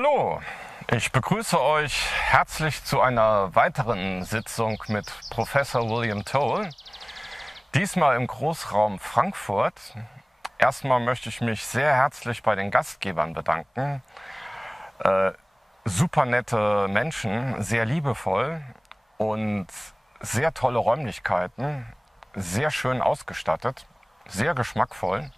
Hallo, ich begrüße euch herzlich zu einer weiteren Sitzung mit Professor William Toel. Diesmal im Großraum Frankfurt. Erstmal möchte ich mich sehr herzlich bei den Gastgebern bedanken. Super nette Menschen, sehr liebevoll und sehr tolle Räumlichkeiten, sehr schön ausgestattet, sehr geschmackvoll.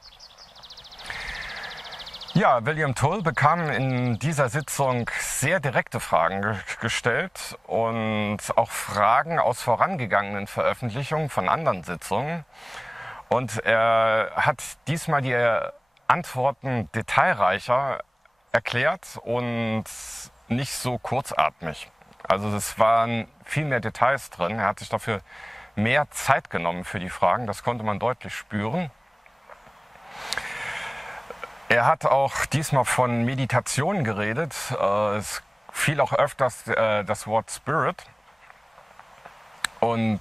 Ja, William Toel bekam in dieser Sitzung sehr direkte Fragen gestellt und auch Fragen aus vorangegangenen Veröffentlichungen von anderen Sitzungen. Und er hat diesmal die Antworten detailreicher erklärt und nicht so kurzatmig. Also es waren viel mehr Details drin. Er hat sich dafür mehr Zeit genommen für die Fragen. Das konnte man deutlich spüren. Er hat auch diesmal von Meditation geredet. Es fiel auch öfters das Wort Spirit. Und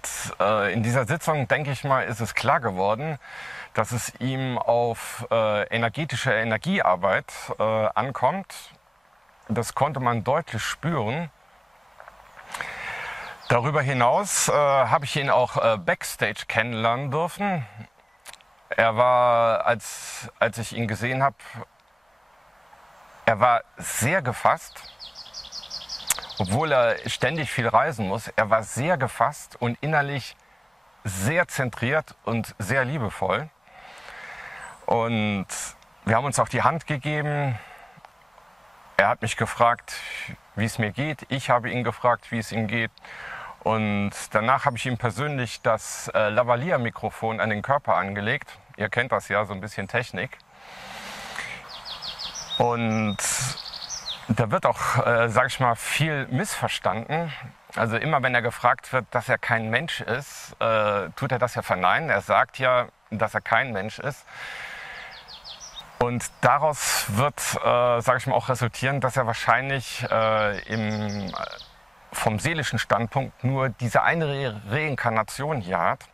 in dieser Sitzung, denke ich mal, ist es klar geworden, dass es ihm auf energetische Energiearbeit ankommt. Das konnte man deutlich spüren. Darüber hinaus habe ich ihn auch backstage kennenlernen dürfen. Er war, als ich ihn gesehen habe, er war sehr gefasst, obwohl er ständig viel reisen muss. Er war sehr gefasst und innerlich sehr zentriert und sehr liebevoll. Und wir haben uns auch die Hand gegeben. Er hat mich gefragt, wie es mir geht. Ich habe ihn gefragt, wie es ihm geht. Und danach habe ich ihm persönlich das Lavalier-Mikrofon an den Körper angelegt. Ihr kennt das ja, so ein bisschen Technik. Und da wird auch, sage ich mal, viel missverstanden. Also immer wenn er gefragt wird, dass er kein Mensch ist, tut er das ja verneinen. Er sagt ja, dass er kein Mensch ist. Und daraus wird, sage ich mal, auch resultieren, dass er wahrscheinlich vom seelischen Standpunkt nur diese eine Reinkarnation hier hat.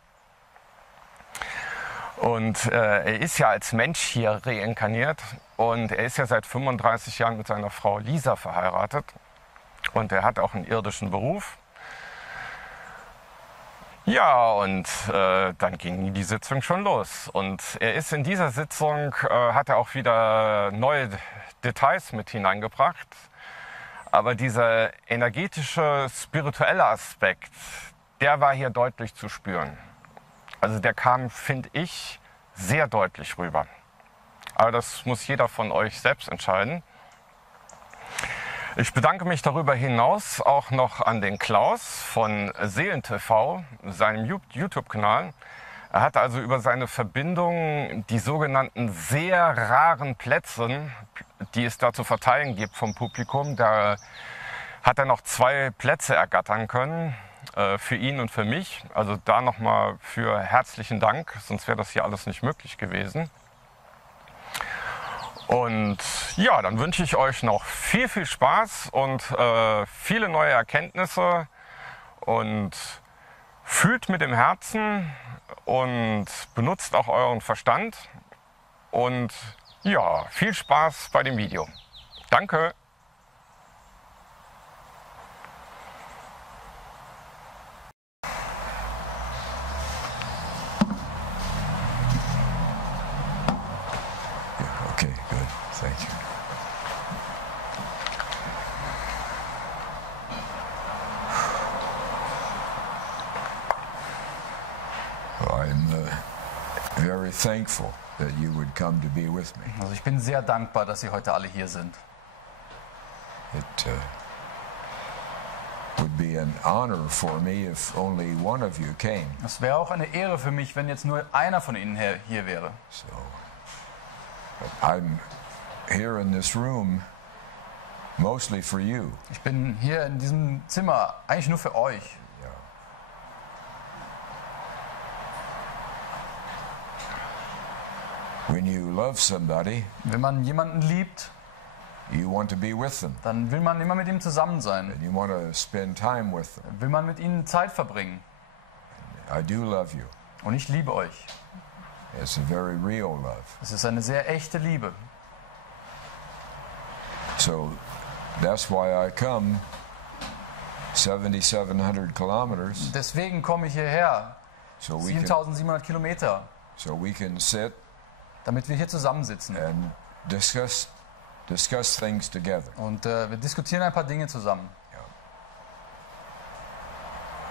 Und er ist ja als Mensch hier reinkarniert und er ist ja seit 35 Jahren mit seiner Frau Lisa verheiratet und er hat auch einen irdischen Beruf. Ja, und dann ging die Sitzung schon los und er ist in dieser Sitzung, hat er auch wieder neue Details mit hineingebracht. Aber dieser energetische, spirituelle Aspekt, der war hier deutlich zu spüren. Also der kam, finde ich, sehr deutlich rüber. Aber das muss jeder von euch selbst entscheiden. Ich bedanke mich darüber hinaus auch noch an den Klaus von Seelen-TV, seinem YouTube-Kanal. Er hat also über seine Verbindung die sogenannten sehr raren Plätze, die es da zu verteilen gibt vom Publikum, da hat er noch 2 Plätze ergattern können, für ihn und für mich. Also da nochmal für herzlichen Dank, sonst wäre das hier alles nicht möglich gewesen. Und ja, dann wünsche ich euch noch viel, viel Spaß und viele neue Erkenntnisse und fühlt mit dem Herzen und benutzt auch euren Verstand und ja, viel Spaß bei dem Video. Danke! Okay, good. Thank you. Well, I'm very thankful that you would come to be with me. Also ich bin sehr dankbar, dass Sie heute alle hier sind. It would be an honor for me if only one of you came. Es wäre auch eine Ehre für mich, wenn jetzt nur einer von Ihnen hier wäre. So, but I'm here in this room mostly for you. Ich bin hier in diesem Zimmer eigentlich nur für euch. Yeah. When you love somebody, Wenn man jemanden liebt, you want to be with them. dann will man immer mit ihm zusammen sein. And you want to spend time with them. Will man mit ihnen Zeit verbringen. I do love you. Und ich liebe euch. It's a very real love. Es ist eine sehr echte Liebe. So That's why I come 7,700 kilometers. Deswegen komme ich hierher, So 7700 Kilometer, we can sit damit wir hier zusammensitzen. and discuss things together. Und wir diskutieren ein paar Dinge zusammen.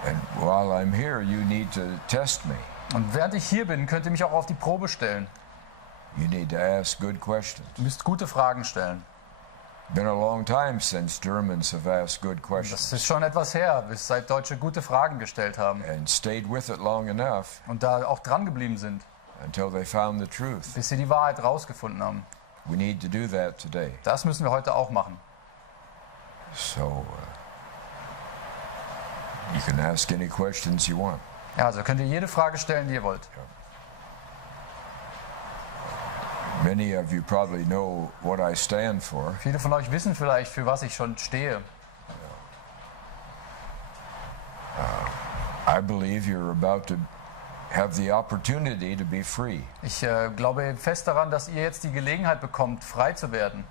And while I'm here, you need to test me. Und während ich hier bin, könnt ihr mich auch auf die Probe stellen. You need to ask good questions. Ihr müsst gute Fragen stellen. Been a long time since Germans have asked good questions Das ist schon etwas her, bis seit Deutsche gute Fragen gestellt haben and stayed with it long enough und da auch dran geblieben sind, until they found the truth. bis sie die Wahrheit rausgefunden haben. We need to do that today. Das müssen wir heute auch machen. So you can ask any questions you want. Ja, also könnt ihr jede Frage stellen, die ihr wollt. Many of you probably know what I stand for. Viele von euch wissen vielleicht, für was ich schon stehe. I believe you're about to have the opportunity to be free. Ich glaube fest daran, dass ihr jetzt die Gelegenheit bekommt, frei zu werden.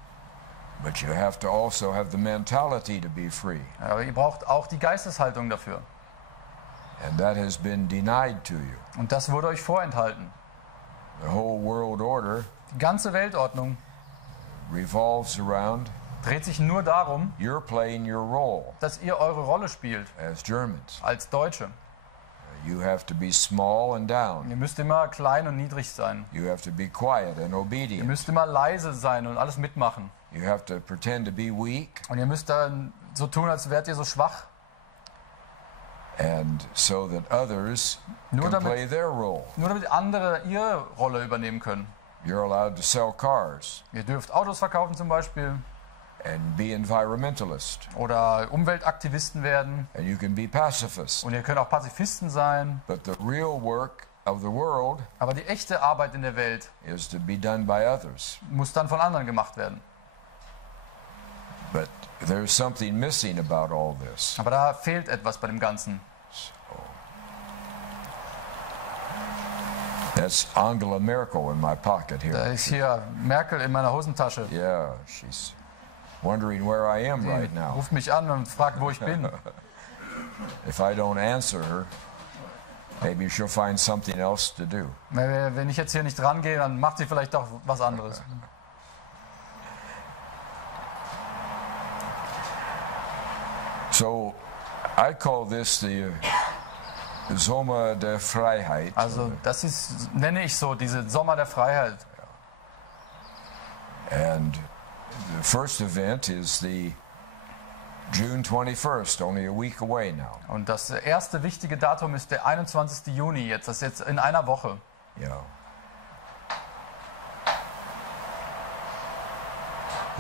But you have to also have the mentality to be free. Aber ihr braucht auch die Geisteshaltung dafür. And that has been denied to you. Und das wurde euch vorenthalten. The whole world order Die ganze Weltordnung revolves around dreht sich nur darum, you're playing your role dass ihr eure Rolle spielt as Germans. als Deutsche. You have to be small and down. Ihr müsst immer klein und niedrig sein. You have to be quiet and Ihr obedient. müsst immer leise sein und alles mitmachen. You have to pretend to be weak, Und ihr müsst dann so tun, als wärt ihr so schwach. and so that others Nur can play damit, their role. nur damit andere ihre Rolle übernehmen können. You're allowed to sell cars Ihr dürft Autos verkaufen zum Beispiel and be environmentalist, oder Umweltaktivisten werden. and you can be pacifist. Und ihr könnt auch Pazifisten sein. But the real work of the world Aber die echte Arbeit in der Welt is to be done by others. muss dann von anderen gemacht werden. But there's something missing about all this. Aber da fehlt etwas bei dem Ganzen. That's Angela Merkel in my pocket Da here. ist hier Merkel in meiner Hosentasche. Yeah, she's wondering where I am right Die now. ruft mich an und fragt, wo ich bin. If I don't answer her, maybe she'll find something else to do. Wenn ich jetzt hier nicht rangehe, dann macht sie vielleicht doch was anderes. So I call this the Sommer der Freiheit. Also das ist, nenne ich so, diese Sommer der Freiheit. And the first event is the June 21st, only a week away now. Und das erste wichtige Datum ist der 21. Juni, das ist jetzt in einer Woche. Yeah.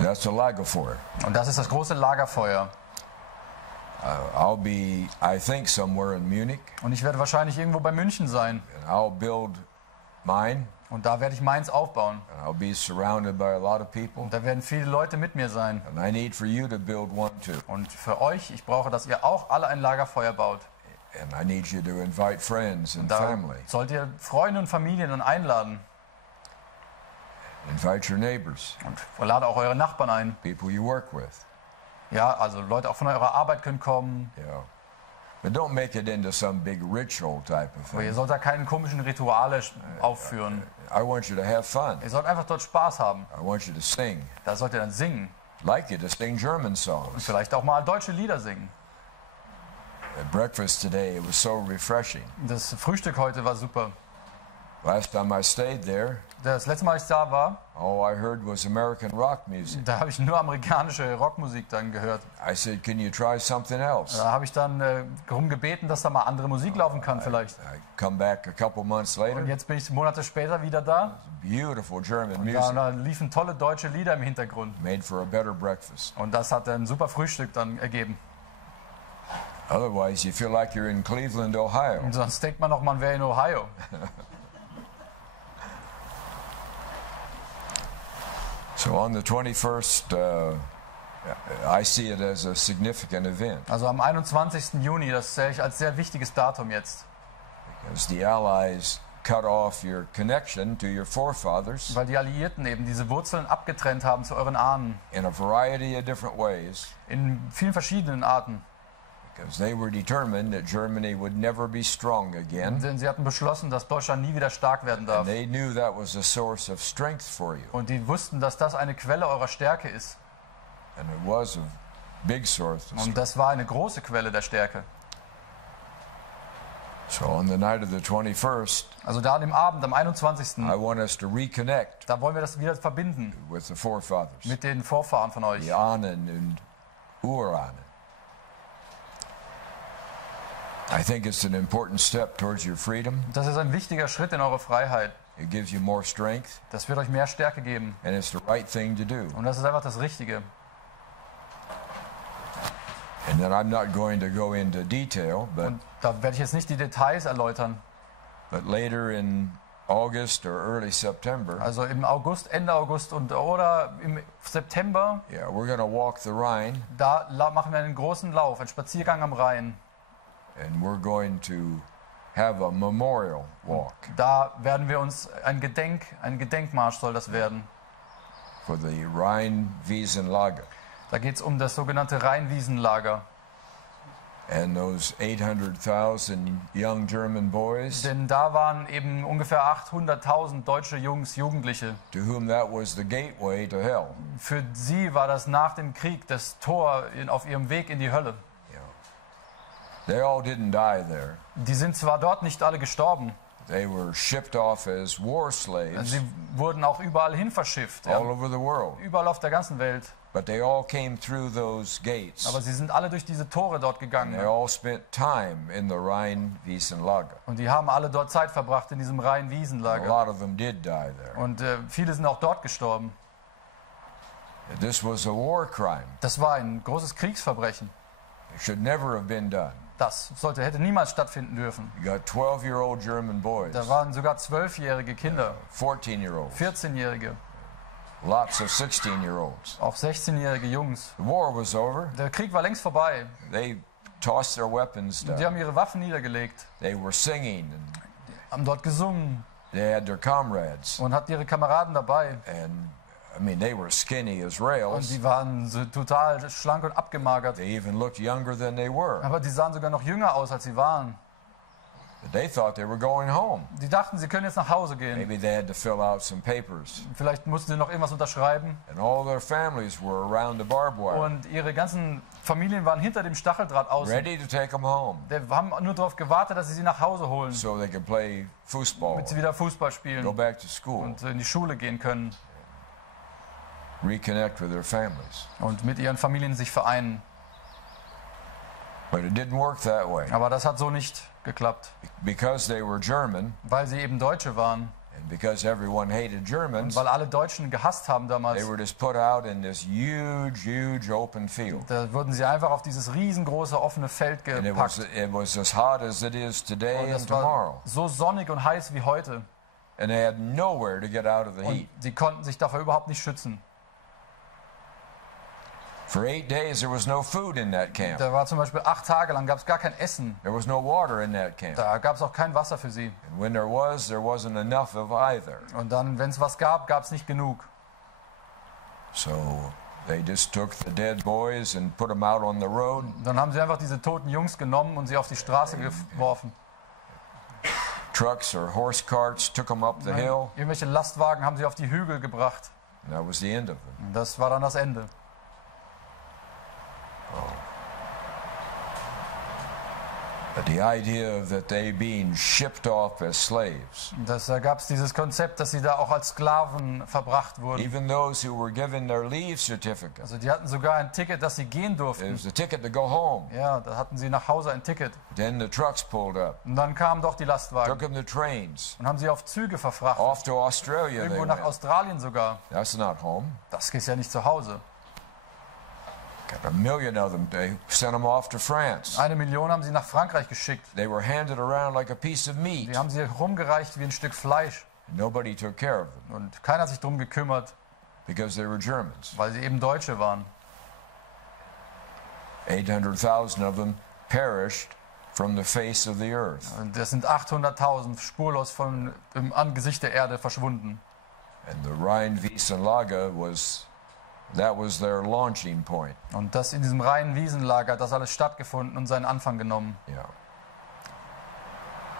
That's a Lagerfeuer. Und das ist das große Lagerfeuer. I'll be, I think, somewhere in Munich, Und ich werde wahrscheinlich irgendwo bei München sein. and I'll build mine, Und da werde ich meins aufbauen. and I'll be surrounded by a lot of people. Und da werden viele Leute mit mir sein. And I need for you to build one too. Und für euch, ich brauche, dass ihr auch alle ein Lagerfeuer baut. And I need you to invite friends and Da family. sollt ihr Freunde und Familien dann einladen. Invite your neighbors, Und ladet auch eure Nachbarn ein. people you work with. Ja, also Leute auch von eurer Arbeit können kommen. Yeah. But don't make it into some big ritual type of Aber ihr thing. sollt da keine komischen Rituale aufführen. I want you to have fun. Ihr sollt einfach dort Spaß haben. I want you to sing. Da sollt ihr dann singen. I'd like you to sing German Und songs. vielleicht auch mal deutsche Lieder singen. At breakfast today, it was so refreshing. Das Frühstück heute war super. Last time I stayed there, Das letzte Mal, als ich da war, all I heard was American rock music. da habe ich nur amerikanische Rockmusik dann gehört. I said, can you try something else? Da habe ich dann darum gebeten, dass da mal andere Musik laufen kann vielleicht. I come back a couple months Und later, jetzt bin ich Monate später wieder da. beautiful German Ja, und music, da liefen tolle deutsche Lieder im Hintergrund. made for a better breakfast. Und das hat ein super Frühstück dann ergeben. Otherwise, you feel like you're in Cleveland, Ohio. Und sonst denkt man noch, man wäre in Ohio. So on the 21st, I see it as a significant event Also am 21. Juni, das sehe ich als sehr wichtiges Datum jetzt. because the Allies cut off your connection to your forefathers Weil die Alliierten eben diese Wurzeln abgetrennt haben zu euren Ahnen. in a variety of different ways, In vielen verschiedenen Arten. because they were determined that Germany would never be strong again. Denn sie hatten beschlossen, dass Deutschland nie wieder stark werden darf. And they knew that was a source of strength for you. Und die wussten, dass das eine Quelle eurer Stärke ist. And it was a big source of Und strength. das war eine große Quelle der Stärke. So on the night of the 21st, Also da an dem Abend, am 21. I want us to reconnect Da wollen wir das wieder verbinden with the forefathers, mit den Vorfahren von euch. the Ahnen and Ahnen. I think it's an important step towards your freedom. Das ist ein wichtiger Schritt in eure Freiheit. It gives you more strength, Das wird euch mehr Stärke geben. and it's the right thing to do. Und das ist einfach das Richtige. And then I'm not going to go into detail, Und da werde ich jetzt nicht die Details erläutern. but later in August or early September, Also im August, Ende August oder im September, yeah, we're going to walk the Rhine, da machen wir einen großen Lauf, einen Spaziergang am Rhein. and we're going to have a memorial walk Da werden wir uns ein Gedenkmarsch soll das werden. for the Rheinwiesenlager. Da geht es um das sogenannte Rheinwiesenlager. And those 800,000 young German boys, Denn da waren eben ungefähr 800.000 deutsche Jungs, Jugendliche. to whom that was the gateway to hell. Für sie war das nach dem Krieg das Tor auf ihrem Weg in die Hölle. They all didn't die there. Die sind zwar dort nicht alle gestorben, They were shipped off as war slaves sie wurden auch überall hin verschifft, ja, all over the world. überall auf der ganzen Welt. But they all came through those gates. Aber sie sind alle durch diese Tore dort gegangen. They all spent time in the Rheinwiesenlager. Und die haben alle dort Zeit verbracht in diesem A Rhein-Wiesenlager. lot of them did die there. Und viele sind auch dort gestorben. This was a war crime. Das war ein großes Kriegsverbrechen. It should never have been done. Das hätte niemals stattfinden dürfen. You got 12-year-old German boys, Da waren sogar 12-jährige Kinder, 14-year-olds, 14-jährige, lots of 16-year-olds. auch 16-jährige Jungs. The war was over. Der Krieg war längst vorbei. They tossed their weapons Die down. haben ihre Waffen niedergelegt, They were singing, and haben dort gesungen they had their comrades. und hatten ihre Kameraden dabei. And I mean, they were skinny as Und rails. die waren so total schlank und abgemagert. They even looked younger than they were. Aber die sahen sogar noch jünger aus, als sie waren. But they thought they were going home. Die dachten, sie können jetzt nach Hause gehen. Maybe they had to fill out some papers. Vielleicht mussten sie noch irgendwas unterschreiben. And all their families were around the barbed wire, Und ihre ganzen Familien waren hinter dem Stacheldraht außen. ready to take them home Die haben nur darauf gewartet, dass sie nach Hause holen, so they could play football, damit sie wieder Fußball go spielen back to school, und in die Schule gehen können reconnect with their families. und mit ihren Familien sich vereinen. But it didn't work that way. Aber das hat so nicht geklappt, Because they were German, weil sie eben Deutsche waren and because everyone hated und Germans, weil alle Deutschen gehasst haben they damals. were just put out in this huge open field. Da wurden sie einfach auf dieses riesengroße offene Feld And gepackt. it was as hot as it is today Und and es war tomorrow. so sonnig und heiß wie heute. And they had nowhere to get out of the Und heat. sie konnten sich davor überhaupt nicht schützen. For 8 days, there was no food in that camp. Da war zum Beispiel 8 Tage lang gab es gar kein Essen. There was no water in that camp. Da gab es auch kein Wasser für sie. And when there wasn't enough of either. Und dann, wenn es was gab, gab es nicht genug. So they just took the dead boys and put them out on the road. Dann haben sie einfach diese toten Jungs genommen und sie auf die Straße geworfen. Trucks or horse carts took them up the hill. Irgendwelche Lastwagen haben sie auf die Hügel gebracht. And that was the end of them. Und das war dann das Ende. But the idea of that they being shipped off as slaves, Da gab es dieses Konzept, dass sie da auch als Sklaven verbracht wurden. even those who were given their leave certificate, Also die hatten sogar ein Ticket, dass sie gehen it durften. was a ticket to go home. Ja, da hatten sie nach Hause ein Ticket. Then the trucks pulled up, Und dann kamen doch die took Lastwagen them to trains, und haben sie auf Züge verfrachtet. off to Australia they Irgendwo nach went. Australien sogar. That's not home. Das ist ja nicht zu Hause. Got 1 million of them. They sent them off to France. 1 Million haben sie nach Frankreich geschickt. They were handed around like a piece of meat. Die haben sie rumgereicht wie ein Stück Fleisch. Nobody took care of them Und keiner hat sich darum gekümmert, because they were Germans. weil sie eben Deutsche waren. 800,000 of them perished from the face of the earth. Und das sind 800.000 spurlos vom Angesicht der Erde verschwunden. And the Rhein-Wiesenlager was their launching point. Und das in diesem reinen Wiesenlager hat das alles stattgefunden und seinen Anfang genommen. Yeah.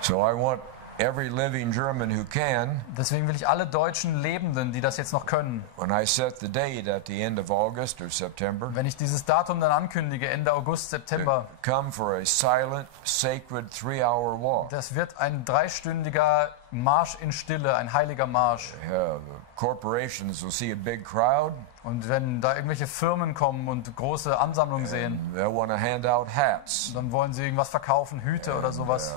So I want every living German who can, Deswegen will ich alle deutschen Lebenden, die das jetzt noch können, when I set the date at the end of August or September, wenn ich dieses Datum dann ankündige, Ende August, September, come for a silent, sacred 3-hour walk. das wird ein 3-stündiger Marsch in Stille, ein heiliger Marsch. The corporations will see a big crowd. Und wenn da irgendwelche Firmen kommen und große Ansammlungen sehen, They'll want to hand out hats dann wollen sie irgendwas verkaufen, Hüte oder sowas,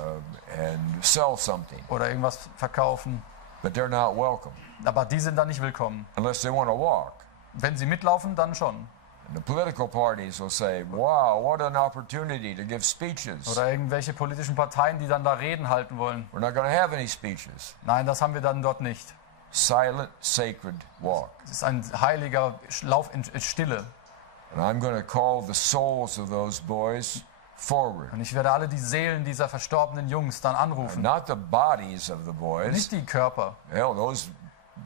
and sell something, oder irgendwas verkaufen. but they're not welcome Aber die sind dann nicht willkommen. unless they want to walk. Wenn sie mitlaufen, dann schon. And the political parties will say, "Wow, what an opportunity to give speeches." Oder irgendwelche politischen Parteien, die dann da Reden halten wollen. We're not going to have any speeches. Nein, das haben wir dann dort nicht. Silent, sacred walk. Es ist ein heiliger Lauf in Stille. And I'm going to call the souls of those boys forward. Und ich werde alle die Seelen dieser verstorbenen Jungs dann anrufen. Not the bodies of the boys. Nicht die Körper. Hell, those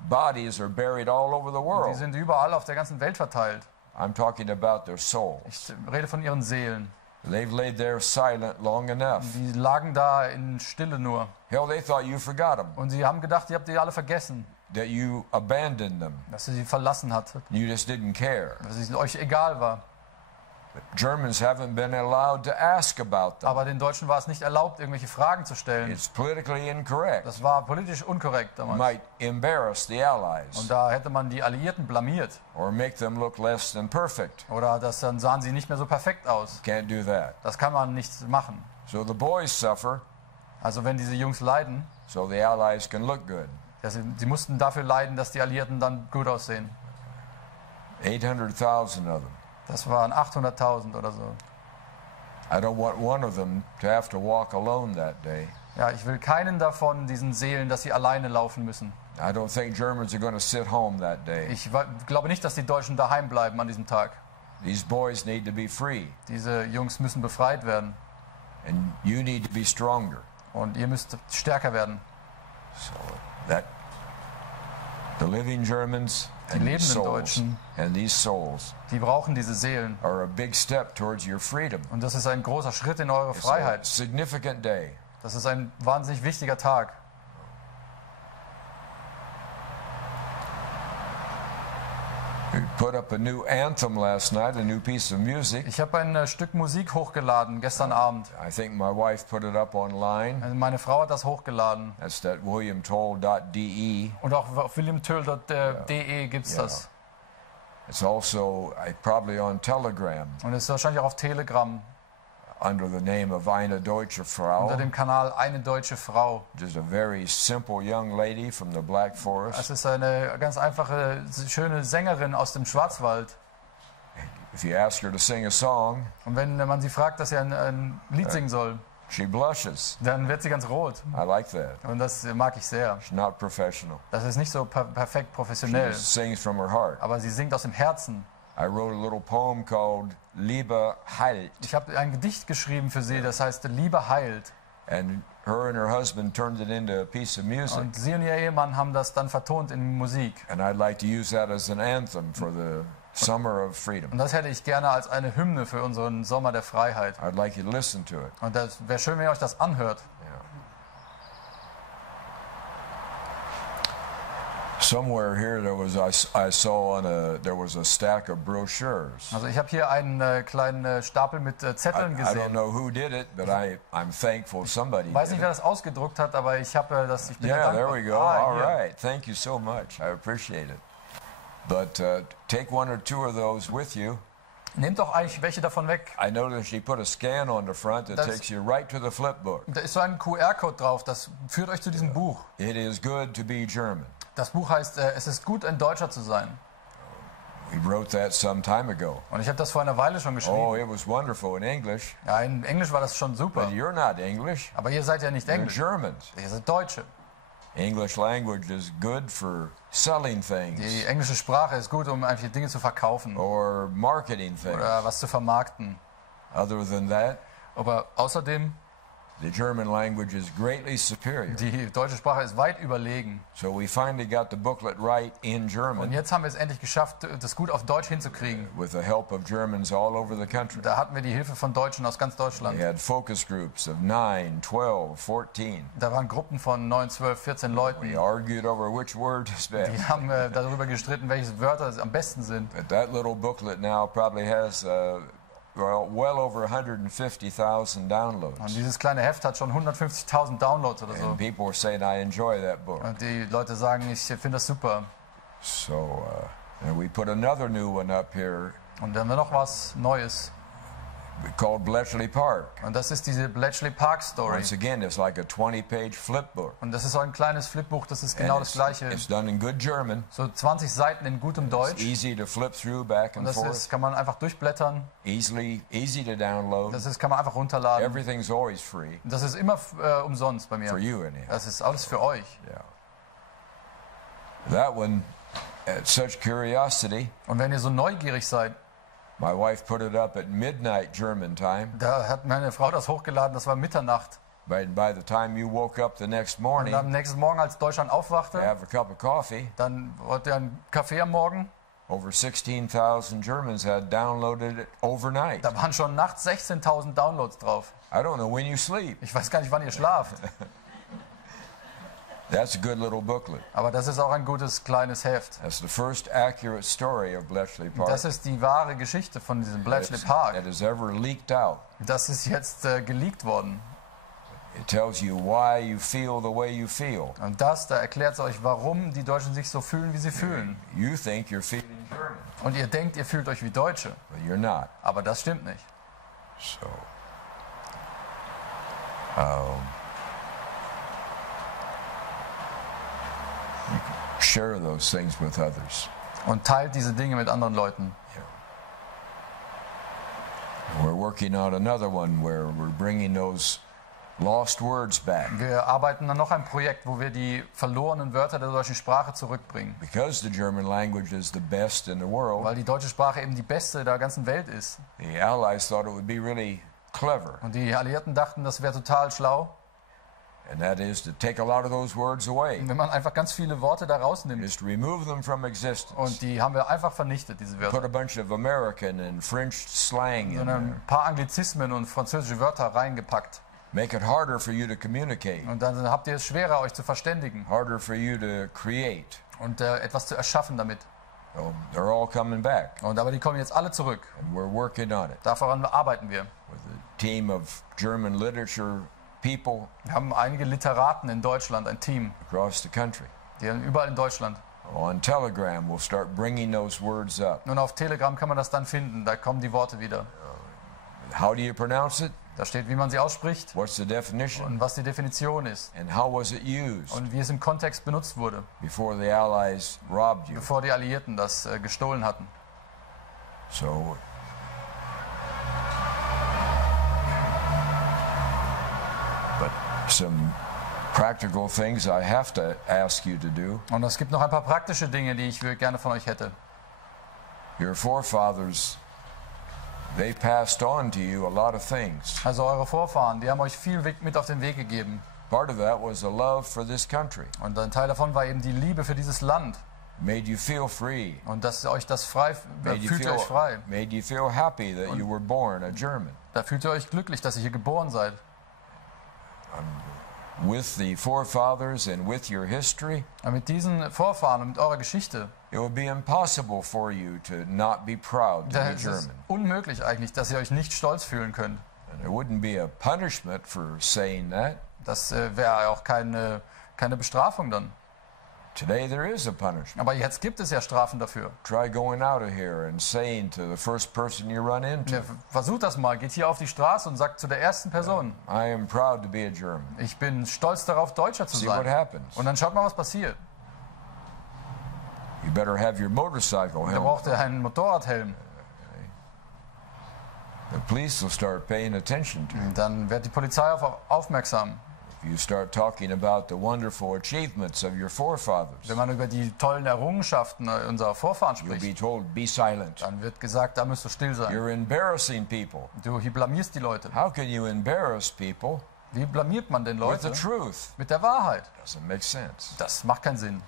bodies are buried all over the Die world. sind überall auf der ganzen Welt verteilt. I'm talking about their souls. Ich rede von ihren Seelen. They've laid there silent long enough. Die lagen da in Stille nur. Hell, they thought you forgot them, Und sie haben gedacht, ihr habt die alle vergessen. that you abandoned them. Dass ihr sie verlassen hattet. You just didn't care. Dass es euch egal war. But Germans haven't been allowed to ask about them. Aber den Deutschen war es nicht erlaubt, irgendwelche Fragen zu stellen. It's politically incorrect. Das war politisch unkorrekt damals. Might embarrass the Allies Und da hätte man die Alliierten blamiert. or make them look less than perfect. Oder dann sahen sie nicht mehr so perfekt aus. Can't do that. Das kann man nicht machen. So the boys suffer, Also wenn diese Jungs leiden, so the Allies can look good. sie mussten dafür leiden, dass die Alliierten dann gut aussehen. 800,000 of them. Das waren 800.000 oder so. I don't want one of them to have to walk alone that day. Ja, ich will keinen davon, diesen Seelen, dass sie alleine laufen müssen. I don't think Germans are going to sit home that day. Ich glaube nicht, dass die Deutschen daheim bleiben an diesem Tag. These boys need to be free, Diese Jungs müssen befreit werden. and you need to be stronger. Und ihr müsst stärker werden. So that the living Germans Die and these lebenden souls Deutschen, and these souls die brauchen diese Seelen. are a big step towards your freedom. Und das ist ein großer Schritt in eure It's a Freiheit. significant day. Das ist ein wahnsinnig wichtiger Tag. We put up a new anthem last night, a new piece of music. Ich habe ein Stück Musik hochgeladen gestern Abend. I think my wife put it up online. Meine Frau hat das hochgeladen. That's that williamtoel.de. Und auch auf williamtoel.de gibt es das. It's also probably on Telegram Und es ist wahrscheinlich auch auf Telegram under the name of eine deutsche Frau. unter dem Kanal Eine deutsche Frau. Just a very simple young lady from the Black Forest. Es ist eine ganz einfache, schöne Sängerin aus dem Schwarzwald. If you ask her to sing a song, Und wenn man sie fragt, dass sie ein Lied singen soll, she blushes. dann wird sie ganz rot. I like that. Und das mag ich sehr. She's not professional. Das ist nicht so perfekt She professionell, just sings from her heart. aber sie singt aus dem Herzen. I wrote a little poem called Liebe heilt. Ich habe ein Gedicht geschrieben für sie, das heißt Liebe heilt. And her and her husband turned it into a piece of music. Und sie und ihr Ehemann haben das dann vertont in Musik. And I'd like to use that as an anthem for the summer of freedom. Und das hätte ich gerne als eine Hymne für unseren Sommer der Freiheit. I'd like you to listen to it. Und das wäre schön, wenn ihr euch das anhört. Somewhere here I saw there was a stack of brochures. Also ich habe hier einen kleinen Stapel mit Zetteln I don't gesehen. know who did it, but I'm thankful somebody Ich weiß did nicht, wer it. das ausgedruckt hat, aber ich habe das. Ich bin Yeah, dankbar. there we go. Ah, All hier. right. Thank you so much. I appreciate it. But take one or two of those with you. Nehmt doch eigentlich welche davon weg. I noticed she put a scan on the front that takes you right to the flipbook. Da ist so ein QR-Code drauf, das führt euch zu diesem Buch. It is good to be German. Das Buch heißt, es ist gut, ein Deutscher zu sein. We wrote that some time ago. Und ich habe das vor einer Weile schon geschrieben. Oh, it was wonderful in English. Ja, in Englisch war das schon super. But you're not English. Aber ihr seid ja nicht You're Englisch. Germans. Ihr seid Deutsche. English language is good for selling things Die englische Sprache ist gut, um einfach Dinge zu verkaufen or marketing things. oder was zu vermarkten. Other than that, Aber außerdem, The German language is greatly superior. Die deutsche Sprache ist weit überlegen. So we finally got the booklet right in Und German jetzt haben wir es endlich geschafft, das gut auf Deutsch hinzukriegen. with the help of Germans all over the country. Da hatten wir die Hilfe von Deutschen aus ganz Deutschland. We had focus groups of 9, 12, 14. Da waren Gruppen von 9, 12, 14 Leuten. We argued over which word is best. Die haben darüber gestritten, welche Wörter am besten sind. But that little booklet now probably has well over 150,000 downloads. Und dieses kleine Heft hat schon 150.000 Downloads oder so. And people are saying, I enjoy that book. Und die Leute sagen, ich finde das super. So and we put another new one up here Und dann haben wir noch was Neues. called Bletchley Park. Und das ist diese Bletchley Park Story. Once again, it's like a 20-page flipbook. Und das ist so ein kleines Flipbuch, das ist genau And das Gleiche. it's done in good German. So 20 Seiten in gutem It's Deutsch. easy to flip through back Und and das forth. ist, kann man einfach durchblättern. Easy to download. Das ist, kann man einfach runterladen. Everything's always free Und das ist immer umsonst bei for mir. you anyhow. Das ist alles für euch. Yeah. That one, at such curiosity, Und wenn ihr so neugierig seid, my wife put it up at midnight German time. da hat meine Frau das hochgeladen, das war Mitternacht. By the time you woke up the next Und morning, am nächsten Morgen, als Deutschland to aufwachte, have a cup of coffee, dann wollte er einen Kaffee am Morgen. over 16,000 Germans had downloaded it overnight. Da waren schon nachts 16.000 Downloads drauf. I don't know when you sleep. Ich weiß gar nicht, wann ihr schlaft. That's a good little booklet. Aber das ist auch ein gutes kleines Heft. That's the first accurate story of Bletchley Park Das ist die wahre Geschichte von diesem Bletchley Park. that has ever leaked out. Das ist jetzt geleakt worden. It tells you why you feel the way you feel. Und da erklärt es euch, warum die Deutschen sich so fühlen, wie sie fühlen. You think you're feeling German, Und ihr denkt, ihr fühlt euch wie Deutsche. but you're not. Aber das stimmt nicht. So, you can share those things with others. Und teilt diese Dinge mit anderen Leuten. We're working on another one where we're bringing those lost words back. Wir arbeiten an noch ein Projekt, wo wir die verlorenen Wörter der deutschen Sprache zurückbringen. Because the German language is the best in the world, Weil die deutsche Sprache eben die beste der ganzen Welt ist. the Allies thought it would be really clever, Und die Alliierten dachten, das wäre total schlau, and that is to take a lot of those words away, wenn man einfach ganz viele Worte da rausnimmt. just remove them from existence. Und die haben wir einfach vernichtet, diese Put Wörter. a bunch of American and French slang in Sondern there. ein paar Anglizismen und französische Wörter reingepackt. Make it harder for you to communicate, Und dann habt ihr es schwerer, euch zu verständigen harder for you to create. und etwas zu erschaffen damit. So they're all coming back, Aber die kommen jetzt alle zurück. and we're working on it Daran arbeiten wir. with a team of German literature people Wir haben einige Literaten in Deutschland, ein Team, across the country. die überall in Deutschland. On Telegram, we'll start bringing those words up. Nun auf Telegram kann man das dann finden, da kommen die Worte wieder. How do you pronounce it? Da steht, wie man sie ausspricht What's the definition? und was die Definition ist And how was it used und wie es im Kontext benutzt wurde, before the Allies robbed you? bevor die Alliierten das gestohlen hatten. So, but some practical things I have to ask you to do. Und es gibt noch ein paar praktische Dinge, die ich gerne von euch hätte. Your forefathers, they passed on to you a lot of things. Also eure Vorfahren, die haben euch viel mit auf den Weg gegeben. Part of that was a love for this country. Und ein Teil davon war eben die Liebe für dieses Land. Made you feel free. Und dass euch das frei, fühlt ihr euch frei. Made you feel happy that you were born a German. Da fühlt ihr euch glücklich, dass ihr hier geboren seid. With the forefathers and with your history, Und mit diesen Vorfahren und mit eurer Geschichte, it would be impossible for you to not be proud to da be ist es German. unmöglich eigentlich, dass ihr euch nicht stolz fühlen könnt. And there wouldn't be a punishment for saying that. Das wäre auch keine Bestrafung dann. Today there is a punishment. Aber jetzt gibt es ja Strafen dafür. Try going out of here and saying to the first person you run into, Ja, versucht das mal, geht hier auf die Straße und sagt zu der ersten Person, I am proud to be a German. ich bin stolz darauf, Deutscher zu See what sein. happens. Und dann schaut mal, was passiert. You better have your motorcycle Da helmet. braucht ihr einen Motorradhelm. The police will start paying attention to you. Dann wird die Polizei aufmerksam. If you start talking about the wonderful achievements of your forefathers, Wenn man über die tollen Errungenschaften unserer Vorfahren you'll be spricht, told, be silent. dann wird gesagt, da müsst du still sein. You're embarrassing people. Du hier blamierst die Leute. How can you embarrass people Wie blamiert man denn with the Leute? truth. Mit der Wahrheit. Doesn't make sense. Das macht keinen Sinn.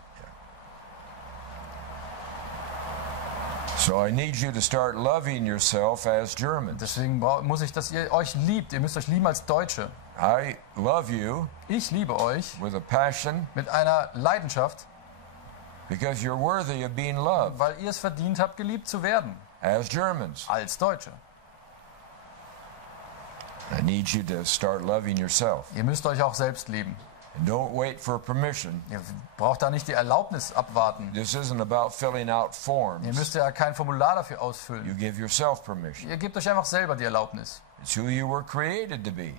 So I need you to start loving yourself as Germans. Deswegen muss ich, dass ihr euch liebt. Ihr müsst euch lieben als Deutsche. I love you Ich liebe euch with a passion mit einer Leidenschaft, because you're worthy of being loved weil ihr es verdient habt, geliebt zu werden. as Germans. Als Deutsche. I need you to start loving yourself. Ihr müsst euch auch selbst lieben. And don't wait for permission. Ihr braucht da nicht die Erlaubnis abwarten. This isn't about filling out Ihr forms. müsst ja kein Formular dafür You ausfüllen. give yourself permission. Ihr gebt euch einfach selber die Erlaubnis. It's who you were created to be.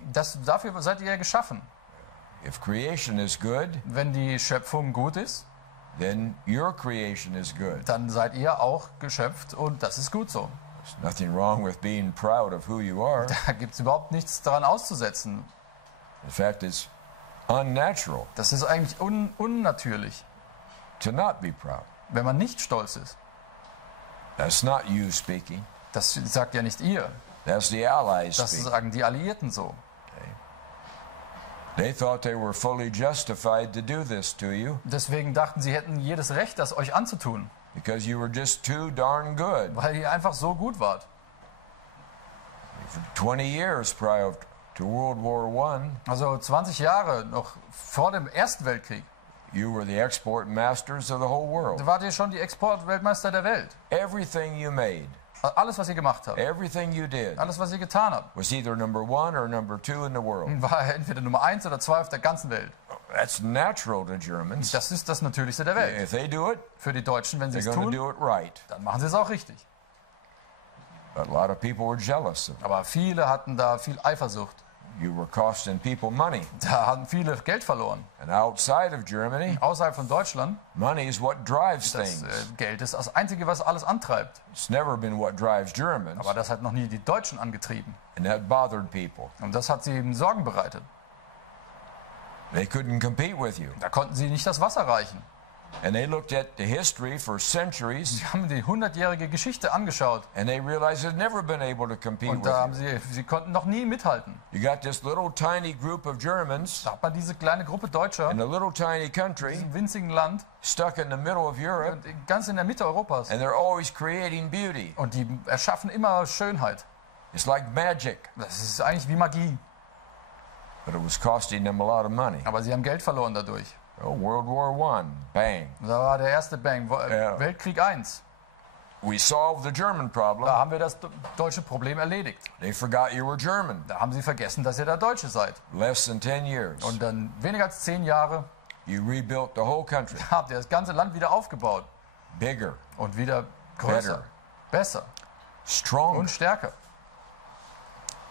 Dafür seid ihr ja geschaffen. If creation is good, Wenn die Schöpfung gut ist, then your creation is good. dann seid ihr auch geschöpft und das ist gut so. There's nothing wrong with being proud of who you are. Da gibt es überhaupt nichts daran auszusetzen. In fact, it's unnatural Das ist eigentlich unnatürlich, to not be proud. wenn man nicht stolz ist. That's not you speaking. Das sagt ja nicht ihr. That's the allies Das speaking. sagen die Alliierten so. They thought they were fully justified to do this to you Deswegen dachten sie hätten jedes Recht, das euch anzutun, because you were just too darn good. weil ihr einfach so gut wart. For 20 years prior to World War I, Also 20 Jahre noch vor dem Ersten Weltkrieg, you were the export masters of the whole world. da wart ihr schon die Exportweltmeister der Welt. Everything you made, Alles, was ihr gemacht habt, everything you did, alles, was ihr getan habt, was either number 1 or number 2 in the world. war entweder Nummer 1 oder 2 auf der ganzen Welt. That's natural to Germans. Das ist das Natürlichste der Welt. If they do it, Für die Deutschen, wenn sie they're es going to tun, do it right. dann machen sie es auch richtig. But a lot of people were jealous of it. Aber viele hatten da viel Eifersucht. You were costing people money. Da haben viele Geld verloren. And outside of Germany, Außerhalb von Deutschland, money is what drives das things. Geld ist das Einzige, was alles antreibt. It's never been what drives Germans. Aber das hat noch nie die Deutschen angetrieben. And that bothered people. Und das hat sie eben Sorgen bereitet. They couldn't compete with you. Da konnten sie nicht das Wasser reichen. And they looked at the history for centuries, Sie haben die 100-jährige Geschichte angeschaut. and they realized they'd never been able to compete Und da haben with you. sie konnten noch nie mithalten. You got this little tiny group of Germans Da hat man diese kleine Gruppe Deutscher in in a little tiny country diesem winzigen Land, stuck in the middle of Europe, ganz in der Mitte Europas. and they're always creating beauty. Und die erschaffen immer Schönheit. It's like magic, Das ist eigentlich wie Magie. but it was costing them a lot of money. Aber sie haben Geld verloren dadurch. Oh, World War I, bang. Da war der erste Bang, Ja. Weltkrieg I. We solved the German problem. Da haben wir das deutsche Problem erledigt. They forgot you were German. Da haben sie vergessen, dass ihr da Deutsche seid. Less than 10 years. Und dann weniger als 10 Jahre You rebuilt the whole country. habt ihr das ganze Land wieder aufgebaut. Bigger, Und wieder größer, Better. besser stronger. und stärker.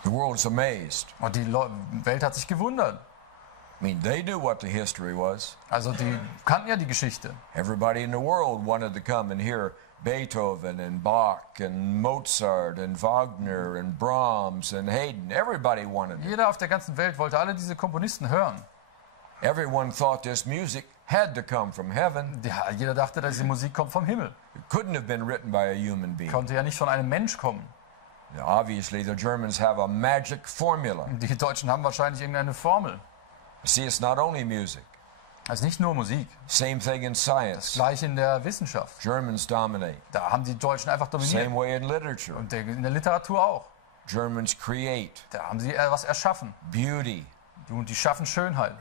The world is amazed. Und die Welt hat sich gewundert. I mean, they knew what the history was. Also die kannten ja die Geschichte. Everybody in the world wanted to come and hear Beethoven and Bach and Mozart and Wagner and Brahms and Haydn. Everybody wanted it. Jeder auf der ganzen Welt wollte alle diese Komponisten hören. Everyone thought this music had to come from heaven. Ja, jeder dachte, dass diese Musik kommt vom Himmel. It couldn't have been written by a human being. Konnte ja nicht von einem Mensch kommen. Obviously, the Germans have a magic formula. Die Deutschen haben wahrscheinlich irgendeine Formel. See, it's not only music. Also nicht nur Musik. Same thing in science. Gleich in der Wissenschaft. Germans dominate. Da haben die Deutschen einfach dominiert. Same way in literature. Und in der Literatur auch. Germans create Da haben sie was erschaffen. beauty. Und die schaffen Schönheit.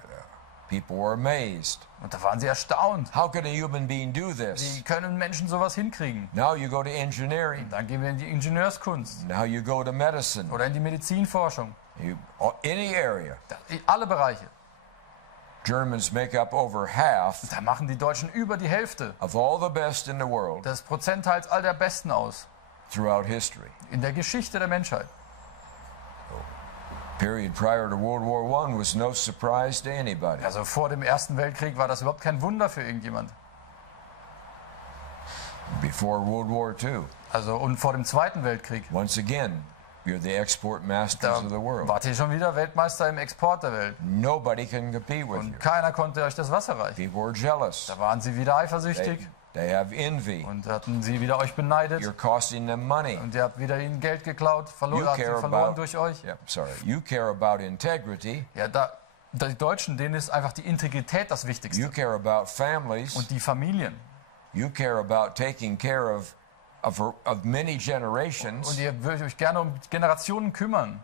People were amazed. Und da waren sie erstaunt. How could a human being do this? Wie können Menschen sowas hinkriegen? Now you go to engineering. Dann gehen wir in die Ingenieurskunst Now you go to medicine. oder in die Medizinforschung. Any area. Alle Bereiche. Germans make up over half Da machen die Deutschen über die Hälfte of all the best in the world des Prozentteils all der Besten aus. throughout history. In der Geschichte der Menschheit. Period prior to World War I was no surprise to anybody. Also vor dem Ersten Weltkrieg war das überhaupt kein Wunder für irgendjemand. Before World War II, Also und vor dem Zweiten Weltkrieg. once again, you're the export masters Da of the world. wart ihr schon wieder Weltmeister im Export der Welt. Nobody can compete with you. Und keiner konnte euch das Wasser reichen. People were jealous. Da waren sie wieder eifersüchtig. They have envy. Und hatten sie wieder euch beneidet. You're costing them money. Und ihr habt wieder ihnen Geld geklaut, verloren durch euch. Yeah, sorry. You care about integrity. Ja, die Deutschen, denen ist einfach die Integrität das Wichtigste. You care about families. Und die Familien. You care about taking care of many generations. Und ihr würdet euch gerne um Generationen kümmern.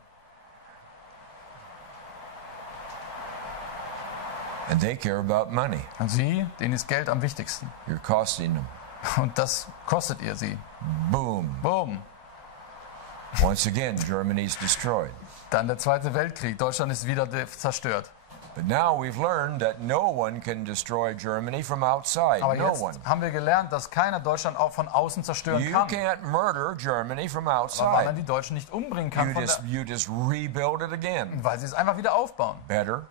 And they care about money. Und sie, denen ist Geld am wichtigsten. You're costing them. Und das kostet ihr sie. Boom. Boom. Once again, Germany's destroyed. Dann der Zweite Weltkrieg. Deutschland ist wieder zerstört. But now we've learned that no one can destroy Germany from outside. Aber No jetzt one. haben wir gelernt, dass keiner Deutschland auch von außen zerstören You kann. can't murder Germany from Aber weil man outside. die Deutschen nicht umbringen kann, You just rebuild it again. weil sie es einfach wieder aufbauen. Better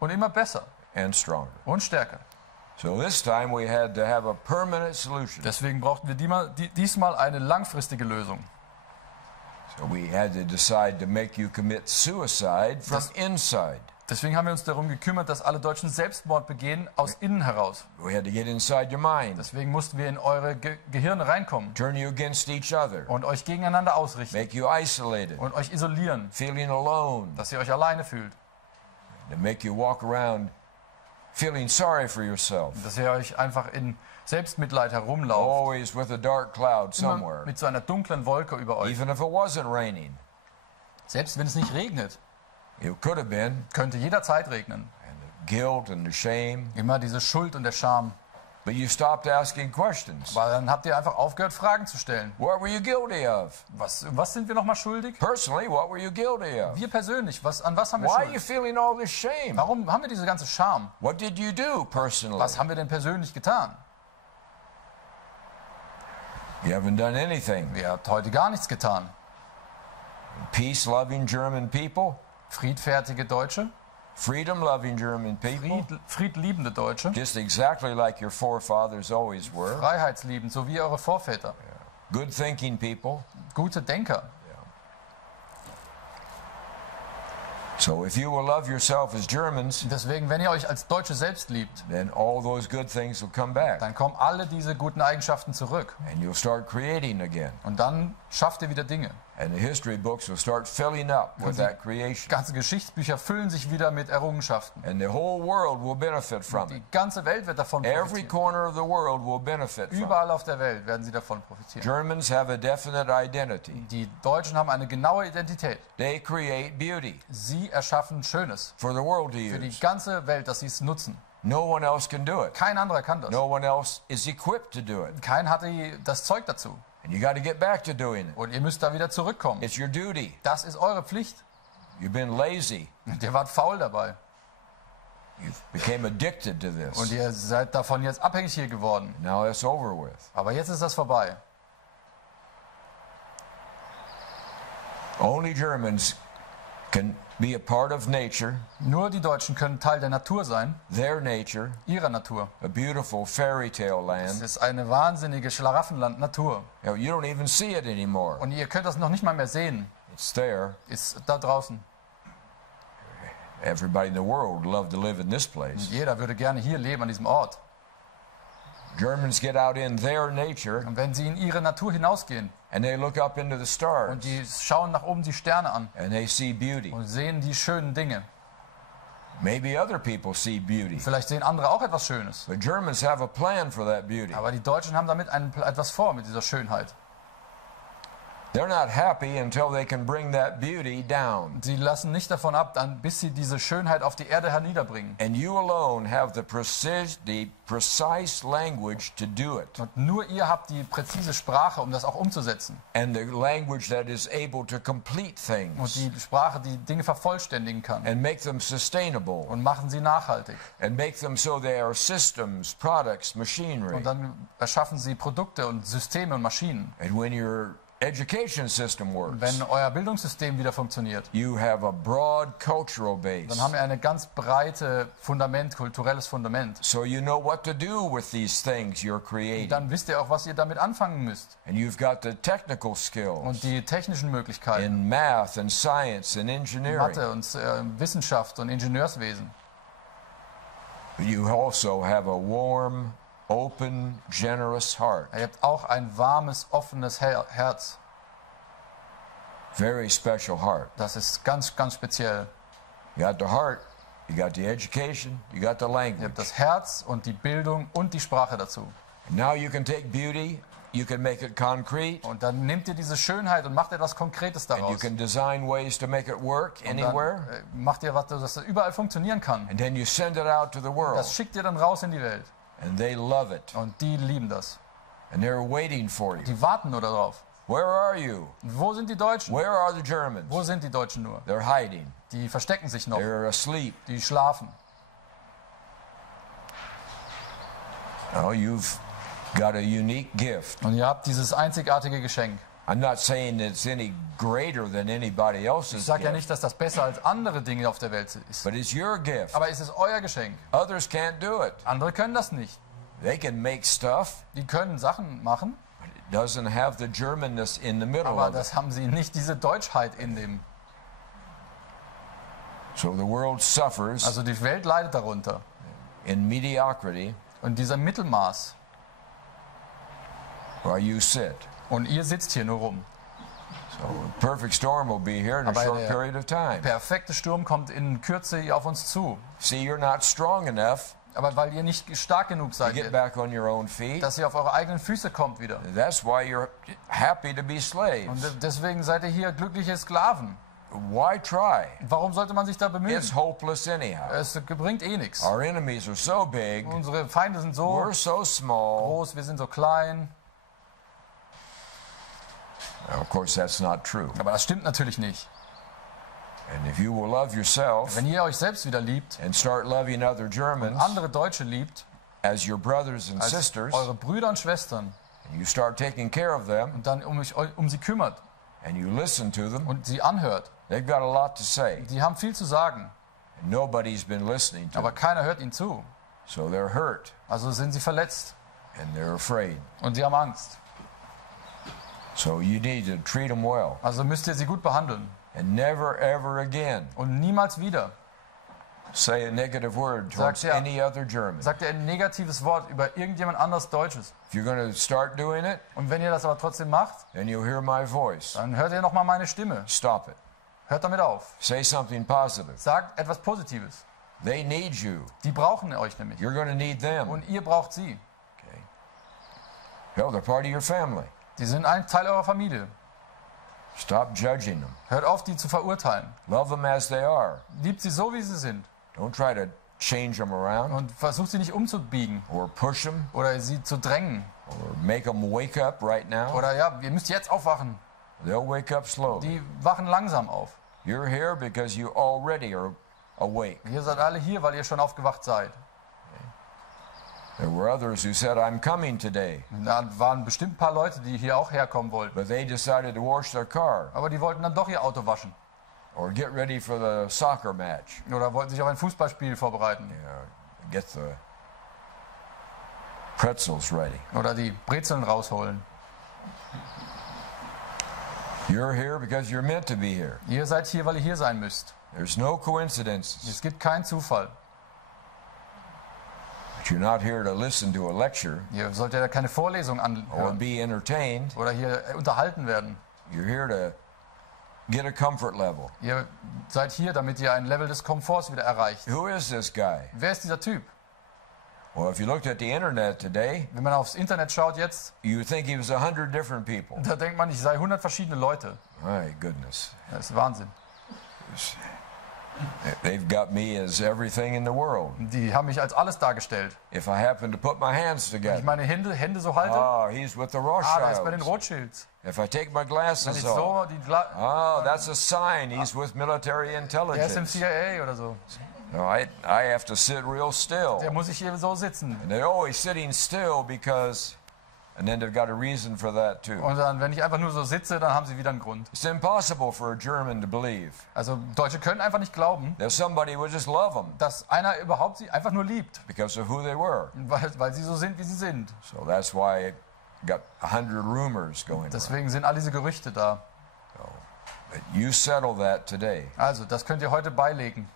Und immer besser and stronger. und stärker. So this time we had to have a permanent solution. Deswegen brauchten wir diesmal eine langfristige Lösung. So we had to decide to make you commit suicide from inside. Deswegen haben wir uns darum gekümmert, dass alle Deutschen Selbstmord begehen, aus innen heraus. We had to get inside your mind. Deswegen mussten wir in eure Gehirne reinkommen Turn you against each other. und euch gegeneinander ausrichten Make you isolated. und euch isolieren, Feeling alone. dass ihr euch alleine fühlt. To make you walk around feeling sorry for yourself. Dass ihr euch einfach in Selbstmitleid herumlauft, Always with a dark cloud immer somewhere. mit so einer dunklen Wolke über euch. Even if it wasn't raining. Selbst wenn es nicht regnet, It could have been. könnte jederzeit regnen. And the guilt and the shame. Immer diese Schuld und der Scham. But you stopped asking questions. Weil dann habt ihr einfach aufgehört, Fragen zu stellen. What were you guilty of? Was sind wir nochmal schuldig? Personally, what were you guilty of? Wir persönlich, an was haben wir Why are you Schuld? feeling all this shame? Warum haben wir diese ganze Scham? What did you do personally? Was haben wir denn persönlich getan? You haven't done anything. Ihr habt heute gar nichts getan. Peace-loving German people, Friedfertige Deutsche, freedom-loving German people, friedliebende Deutsche, just exactly like your forefathers always were. freiheitsliebend, so wie eure Vorväter. Good-thinking people. Gute Denker. So if you will love yourself as Germans, Deswegen, wenn ihr euch als Deutsche selbst liebt, then all those good things will come back. dann kommen alle diese guten Eigenschaften zurück. And you'll start creating again. Und dann schafft ihr wieder Dinge. And the history books will start filling up with that creation. Ganze Geschichtsbücher füllen sich wieder mit Errungenschaften. And the whole world will benefit from it. Die ganze Welt wird davon Every profitieren. corner of the world will benefit from it. Überall auf der Welt werden sie davon profitieren. Germans have a definite identity. Die Deutschen haben eine genaue Identität. They create beauty Sie erschaffen Schönes for the world to für die use. ganze Welt, dass sie es nutzen. No one else can do it. Kein anderer kann das. No one else is equipped to do it. Kein hat das Zeug dazu. And you got to get back to doing it. Und ihr müsst da wieder zurückkommen. It's your duty. Das ist eure Pflicht. You've been lazy. Und ihr wart faul dabei. You became addicted to Und this. ihr seid davon jetzt abhängig hier geworden. Now it's over with. Aber jetzt ist das vorbei. Only Germans can be a part of nature, Nur die Deutschen können Teil der Natur sein, their nature, ihrer Natur. a beautiful fairy tale Es land. ist eine wahnsinnige Schlaraffenland-Natur. You don't even see it anymore. Und ihr könnt das noch nicht mal mehr sehen. It's there. Ist da draußen. Everybody in the world would love to live in this place. Jeder würde gerne hier leben, an diesem Ort. Germans get out in their nature Und wenn sie in ihre Natur hinausgehen and they look up into the und stars die schauen nach oben die Sterne an and they see beauty. und sehen die schönen Dinge. Maybe other people see beauty. Vielleicht sehen andere auch etwas Schönes. But Germans have a plan for that beauty. Aber die Deutschen haben damit etwas vor, mit dieser Schönheit. They're not happy until they can bring that beauty down. Sie lassen nicht davon ab, bis sie diese Schönheit auf die Erde herniederbringen. And you alone have the precise language to do it. Und nur ihr habt die präzise Sprache, um das auch umzusetzen. And the language that is able to complete Und things die Sprache, die Dinge vervollständigen kann. and make them sustainable Und machen sie nachhaltig. and make them so they are systems, products, machinery. Und dann erschaffen sie Produkte und Systeme und Maschinen. And when your education system works, Wenn euer Bildungssystem wieder funktioniert, you have a broad cultural base. dann haben wir eine ganz breite kulturelles Fundament. So you know what to do with these things you're Und creating. dann wisst ihr auch, was ihr damit anfangen müsst. And you've got the technical skills Und die technischen Möglichkeiten, in math and science and engineering. Mathe und Wissenschaft und Ingenieurswesen. But you also have a warm, open, generous heart. Ihr habt auch ein warmes, offenes Herz. Very special heart. Das ist ganz, ganz speziell. You got the heart, you got the education, you got the Ihr language. habt das Herz und die Bildung und die Sprache dazu. Now you can take beauty, you can make it concrete, Und dann nehmt ihr diese Schönheit und macht etwas Konkretes and you daraus. can design ways to make it work Und anywhere, dann, macht ihr was, dass das überall funktionieren kann. and then you send it out to the world, Das schickt ihr dann raus in die Welt. and they love it, Und die lieben das. and they're waiting for you. Die warten nur darauf. Where are you? Wo sind die Deutschen? Where are the Germans? Wo sind die Deutschen nur? They're hiding. Die verstecken sich noch. They're asleep. Die schlafen. Oh, you've got a unique gift. Und ihr habt dieses einzigartige Geschenk. I'm not saying it's any greater than anybody Ich else's sage ja gift, nicht, dass das besser als andere Dinge auf der Welt ist. but it's your gift. Aber es ist euer Geschenk. Others can't do it. Andere können das nicht. They can make stuff, Die können Sachen machen, but it doesn't have the Germanness in the middle aber of it. das haben sie nicht, diese Deutschheit in dem. So the world suffers Also die Welt leidet darunter. in mediocrity Und dieser Mittelmaß. while you sit. Und ihr sitzt hier nur rum. So a perfect storm will be here in a Aber short der period of time. perfekte Sturm kommt in Kürze auf uns zu. See, you're not strong enough Aber weil ihr nicht stark genug to seid, get back on your own feet. dass ihr auf eure eigenen Füße kommt wieder. That's why you're happy to be slaves. Und deswegen seid ihr hier glückliche Sklaven. Why try? Warum sollte man sich da bemühen? It's hopeless anyhow. Es bringt eh nichts. Our enemies are so big, Unsere Feinde sind so we're so small. groß, wir sind so klein. Now, of course, that's not true. Aber das stimmt natürlich nicht. And if you will love yourself Wenn ihr euch selbst wieder liebt and start loving other und Germans andere Deutsche liebt, as your brothers and als sisters, eure Brüder und Schwestern, and you start taking care of them und dann um sie kümmert and you listen to them, und sie anhört, they've got a lot to say. die haben viel zu sagen, And nobody's been listening to aber them. keiner hört ihnen zu. So they're hurt Also sind sie verletzt and they're afraid. und sie haben Angst. So you need to treat them well. Also müsst ihr sie gut behandeln And never, ever again und niemals wieder say a negative word towards Sagt er- any other German. sagt ihr ein negatives Wort über irgendjemand anderes Deutsches. If you're going to start doing it, Und wenn ihr das aber trotzdem macht, then you'll hear my voice. dann hört ihr nochmal meine Stimme. Stop it. Hört damit auf. Say something positive. Sagt etwas Positives. They need you. Die brauchen euch nämlich. You're going to need them. Und ihr braucht sie. Okay. Hell, they're part of your family. Die sind ein Teil eurer Familie. Stop judging them. Hört auf, die zu verurteilen. Love them as they are. Liebt sie so, wie sie sind. Don't try to change them around Und versucht sie nicht umzubiegen or push them oder sie zu drängen. or make them wake up right now. Oder ja, ihr müsst jetzt aufwachen. They'll wake up slowly. Die wachen langsam auf. You're here because you already are awake. Ihr seid alle hier, weil ihr schon aufgewacht seid. There were others who said, I'm coming today, Da waren bestimmt ein paar Leute, die hier auch herkommen wollten. but they decided to wash their car Aber die wollten dann doch ihr Auto waschen. or get ready for the soccer match. Oder wollten sich auf ein Fußballspiel vorbereiten. Get the pretzels ready. Oder die Brezeln rausholen. You're here because you're meant to be here. Ihr seid hier, weil ihr hier sein müsst. There's no coincidences. Es gibt keinen Zufall. But you're not here to listen to a lecture Ihr sollt ja keine Vorlesung or anhören be entertained. oder hier unterhalten werden. You're here to get a comfort level. Ihr seid hier, damit ihr ein Level des Komforts wieder erreicht. Who is this guy? Wer ist dieser Typ? Well, if you looked at the internet today, Wenn man aufs Internet schaut jetzt, you would think he was 100 different people. da denkt man, ich sei 100 verschiedene Leute. My goodness. Das ist Wahnsinn. They've got me as everything in the world. Die haben mich als alles dargestellt. If I happen to put my hands Wenn ich together, meine Hände so halte, he's with the da ist bei den Rothschilds. Rothschilds. If I take my Wenn glasses ich off, so that's a sign he's with military der ist im intelligence. CIA oder so. No, I have to sit real still. Der muss ich hier so sitzen. And they're always sitting still because, and then they've got a reason for that too. Und dann, wenn ich einfach nur so sitze, dann haben sie wieder einen Grund. It's impossible for a German to believe Also Deutsche können einfach nicht glauben, that somebody would just love them dass einer überhaupt sie einfach nur liebt, because of who they were. weil sie so sind, wie sie sind. So that's why it got 100 rumors going around. Deswegen sind all diese Gerüchte da. But you settle that today. Also, das könnt ihr heute beilegen.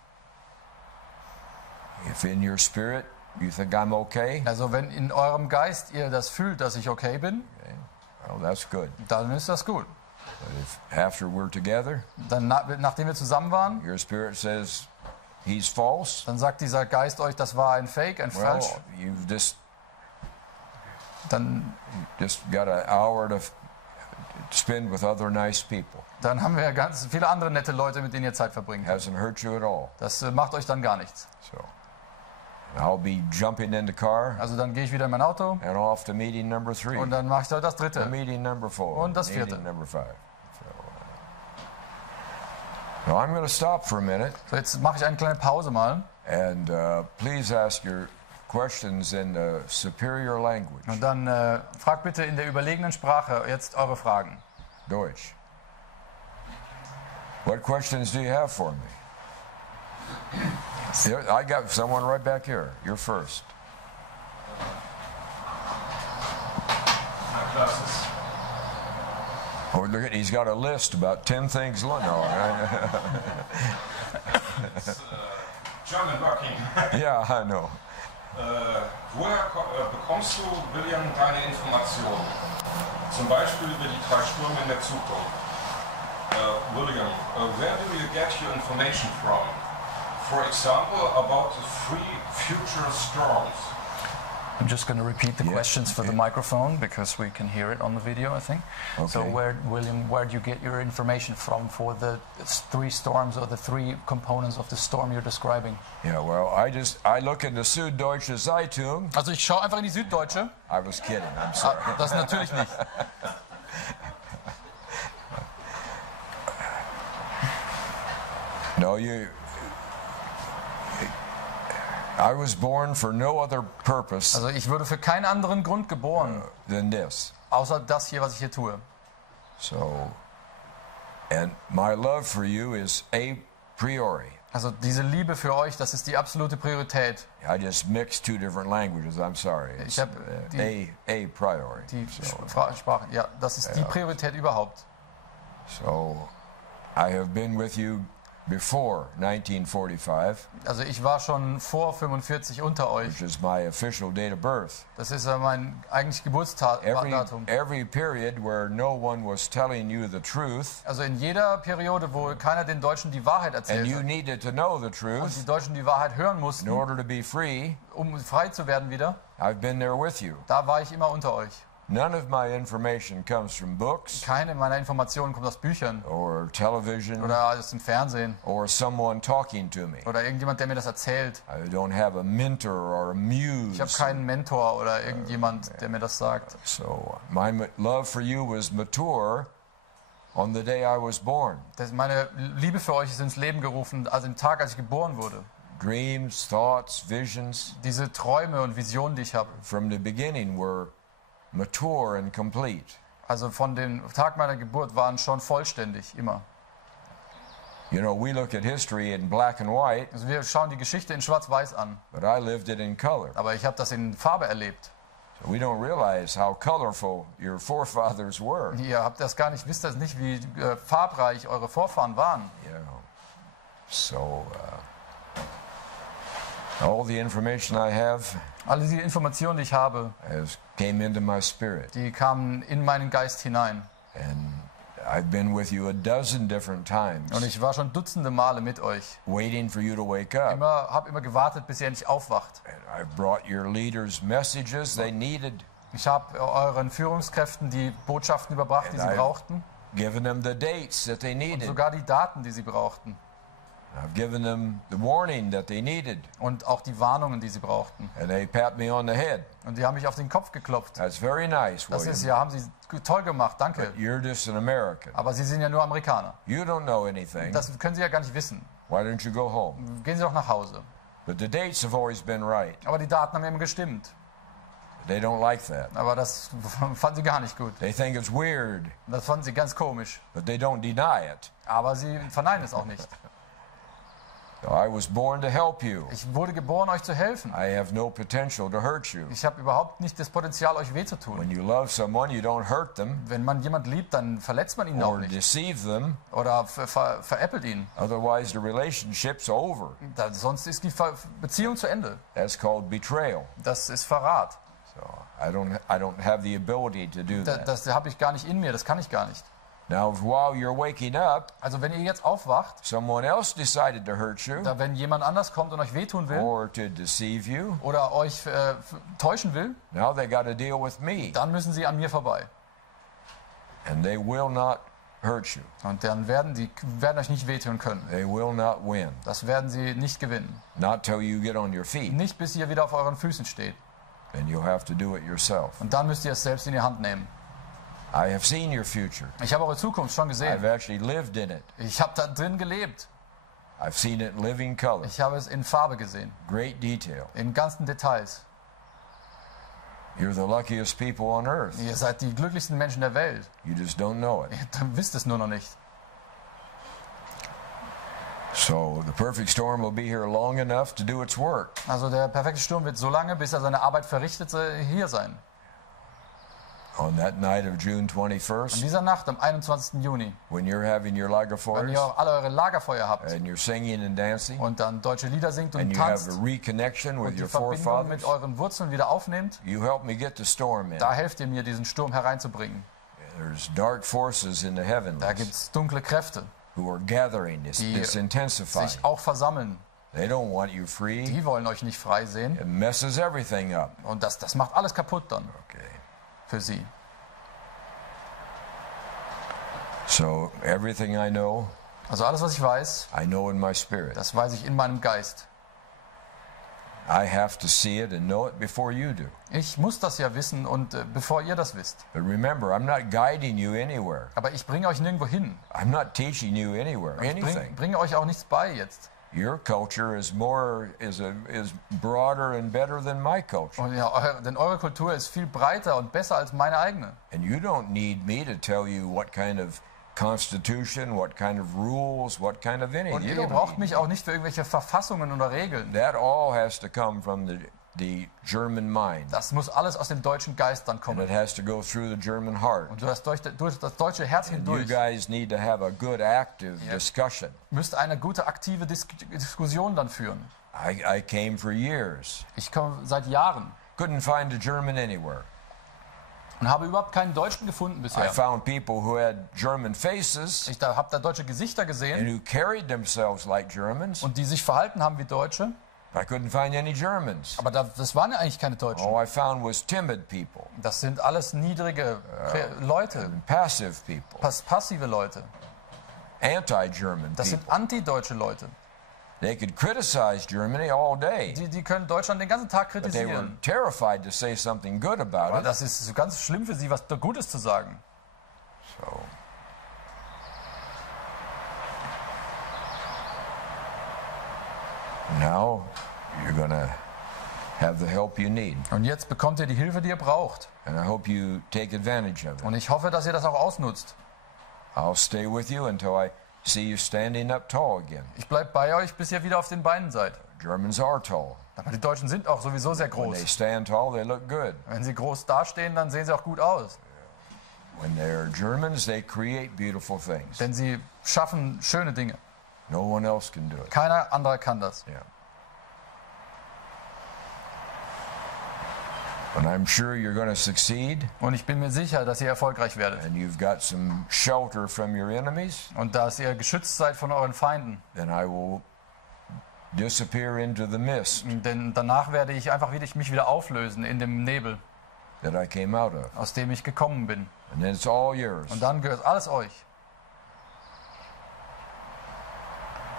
If in your spirit You think I'm okay? Also wenn in eurem Geist ihr das fühlt, dass ich okay bin, Well, that's good. dann ist das gut. But if after we're together, Dann, nachdem wir zusammen waren, your spirit says he's false, dann sagt dieser Geist euch, das war ein Fake, ein well, Falsch. you've Dann got an hour to spend with other nice people. haben wir ganz viele andere nette Leute, mit denen ihr Zeit verbringen könnt. Hasn't hurt you at all. Das macht euch dann gar nichts. So I'll be jumping in the car Also dann gehe ich wieder in mein Auto and off to meeting number 3. und dann mache ich das To dritte. meeting number 4. Und das meeting vierte. number 5. So, now I'm going to stop for a minute So, jetzt mache ich eine kleine Pause mal. and please ask your questions in the superior language, Und dann fragt bitte in der überlegenen Sprache jetzt eure Fragen. Deutsch. What questions do you have for me? Here, I got someone right back here. You're first. Oh, look at, he's got a list about 10 things. No, It's, German working. yeah, I know. Woher bekommst du, William, deine Informationen? Zum Beispiel über die 3 Stürme in der Zukunft. William, where do you get your information from? For example, about the 3 future storms. I'm just going to repeat the questions for the microphone because we can hear it on the video, I think. Okay. So, William, where do you get your information from for the 3 storms or the 3 components of the storm you're describing? Yeah, well, I look in the Süddeutsche Zeitung. Also ich schaue einfach in die Süddeutsche. I was kidding, I'm sorry. Das natürlich nicht. No, I was born for no other purpose Also ich wurde für keinen anderen Grund geboren, than this. außer das hier, was ich hier tue. So, and my love for you is a priori. Also diese Liebe für euch, das ist die absolute Priorität. I just mixed 2 different languages, I'm sorry. It's, Ich habe a priori. die So, Sprache, ja, das ist die Priorität überhaupt. so, I have been with you before 1945, Also ich war schon vor 45 unter euch. which is my official date of birth. Das ist mein eigentlich Geburtsdatum. Every period where no one was telling you the truth, Also in jeder Periode, wo keiner den Deutschen die Wahrheit and erzählt you hat needed to know the und truth die Deutschen die Wahrheit hören in mussten, order to be free, um frei zu werden wieder, I've been there with you. da war ich immer unter euch. None of my information comes from books Keine meiner Informationen kommt aus Büchern or television oder aus dem Fernsehen or someone talking to me. oder irgendjemand, der mir das erzählt. I don't have a mentor or a Ich habe muse. keinen Mentor oder irgendjemand, der mir das sagt. So my love for you was mature on the day I was born. Meine Liebe für euch ist ins Leben gerufen, also den Tag, als ich geboren wurde. Dreams, thoughts, visions Diese Träume und Visionen, die ich habe. from the beginning were mature and complete. Also von dem Tag meiner Geburt waren schon vollständig, immer. You know, we look at history in black and white, Also wir schauen die Geschichte in Schwarz-Weiß an, but I lived it in color. aber ich habe das in Farbe erlebt. So we don't realize how colorful your forefathers were. Ihr habt das gar nicht, wisst das nicht, wie farbreich eure Vorfahren waren. You know. So all the information I have Alle die Informationen, die ich habe, came into my spirit. die kamen in meinen Geist hinein. And I've been with you a dozen different times, Und ich war schon dutzende Male mit euch. waiting for you to wake up. Habe immer gewartet, bis ihr endlich aufwacht. And I've brought your leaders messages they needed, Ich habe euren Führungskräften die Botschaften überbracht, die sie brauchten. given them the dates that they needed. Sogar die Daten, die sie brauchten. I've given them the warning that they needed. Und auch die Warnungen, die sie brauchten. And they pat me on the head. Und die haben mich auf den Kopf geklopft. That's very nice, Das William. ist ja, haben sie toll gemacht, danke. You're just an American. Aber sie sind ja nur Amerikaner. You don't know anything. Das können sie ja gar nicht wissen. Why don't you go home? Gehen sie doch nach Hause. But the dates have always been right. Aber die Daten haben immer gestimmt. They don't like that. Aber das fanden sie gar nicht gut. They think it's weird, Das fanden sie ganz komisch. but they don't deny it. Aber sie verneinen es auch nicht. I was born to help you. Ich wurde geboren, euch zu helfen. I have no potential to hurt you. Ich habe überhaupt nicht das Potenzial, euch weh zu When tun. you love someone, you don't hurt them Wenn man jemand liebt, dann verletzt man ihn auch or nicht. deceive them. Oder veräppelt ihn. Otherwise, the relationship's over. Sonst ist die Beziehung zu Ende. That's called betrayal. Das ist Verrat. So I don't have the ability to do that. Das habe ich gar nicht in mir, das kann ich gar nicht. Now, while you're waking up, Also wenn ihr jetzt aufwacht, someone else decided to hurt you da wenn jemand anders kommt und euch wehtun will or to deceive you. oder euch täuschen will, Now they got to deal with me, dann müssen sie an mir vorbei. and they will not hurt you. Und dann werden euch nicht wehtun können. They will not win. Das werden sie nicht gewinnen. Not till you get on your feet, Nicht bis ihr wieder auf euren Füßen steht. and you'll have to do it yourself. Und dann müsst ihr es selbst in die Hand nehmen. I have seen your future. Ich habe eure Zukunft schon I've gesehen. actually lived in it. Ich habe da drin gelebt. I've seen it in living color, Ich habe es in Farbe gesehen. great detail. In ganzen Details. You're the luckiest people on earth. Ihr seid die glücklichsten Menschen der Welt. You just don't know it. Ihr wisst es nur noch nicht. So the perfect storm will be here long enough to do its work. Also der perfekte Sturm wird so lange, bis er seine Arbeit verrichtet, hier sein. On that night of June An 21st, dieser Nacht, am 21. Juni, when you're having your wenn Lagerfeuers ihr alle eure Lagerfeuer habt and you're singing and dancing, und dann deutsche Lieder singt und and you have tanzt a reconnection with und die your Verbindung forefathers, mit euren Wurzeln wieder aufnehmt, you help me get the storm in. da helft ihr mir, diesen Sturm hereinzubringen. There's dark forces in the Da heavens gibt es dunkle Kräfte, who are gathering this die intensifying. sich auch versammeln. They don't want you free. Die wollen euch nicht frei sehen. It messes everything up. Und das macht alles kaputt dann Okay. für sie. So everything I know Also alles, was ich weiß, in my spirit. das weiß ich in meinem Geist. I have to see it and know it before you do. Ich muss das ja wissen und bevor ihr das wisst. But remember, I'm not guiding you anywhere. Aber ich bringe euch nirgendwo hin. I'm not teaching you anywhere, Ich anything. bringe euch auch nichts bei jetzt. Your culture is broader and better than my culture. Und ja, denn eure Kultur ist viel breiter und besser als meine eigene. And you don't need me to tell you what kind of constitution, what kind of rules, what kind of anything. Und You ihr don't braucht need mich auch nicht für irgendwelche Verfassungen oder Regeln. that. All has to come from the German mind. Das muss alles aus dem deutschen Geist dann And kommen. it has to go through the German heart. Und durch das deutsche Herz And you hindurch guys need to have a good active Yeah. discussion. müsst eine gute aktive Diskussion dann führen. I came for years. Ich komme seit Jahren Couldn't find a German anywhere. und habe überhaupt keinen Deutschen gefunden I bisher. found people who had German faces Ich habe da deutsche Gesichter and gesehen who carried themselves like Germans. und die sich verhalten haben wie Deutsche, I couldn't find any Germans. aber das waren ja eigentlich keine Deutschen. All I found was timid people, Das sind alles niedrige Leute, and passive people, passive Leute. anti-German Das people. sind anti-deutsche Leute. They could criticize Germany all day, Die können Deutschland den ganzen Tag but they were kritisieren. terrified to say something good Aber about it. das ist so ganz schlimm für sie, was Gutes zu sagen. So, now you're going to have the help you need, Und jetzt bekommt ihr die Hilfe, die ihr braucht. and I hope you take advantage of it. Und ich hoffe, dass ihr das auch ausnutzt. I'll stay with you until I see you standing up tall again. Ich bleibe bei euch, bis ihr wieder auf den Beinen seid. Germans are tall. Aber die Deutschen sind auch sowieso sehr When they groß. stand tall, they look good. Wenn sie groß dastehen, dann sehen sie auch gut aus. When they're Germans, they create beautiful things. Denn sie schaffen schöne Dinge. No one else can do it. Keiner anderer kann das. Yeah. And I'm sure you're going to succeed, Und ich bin mir sicher, dass ihr erfolgreich werdet. and you've got some shelter from your enemies, Und dass ihr geschützt seid von euren Feinden. then I will disappear into the mist Denn danach werde ich einfach mich wieder auflösen in dem Nebel, that I came out of. aus dem ich gekommen bin. And then it's all yours. Und dann gehört alles euch.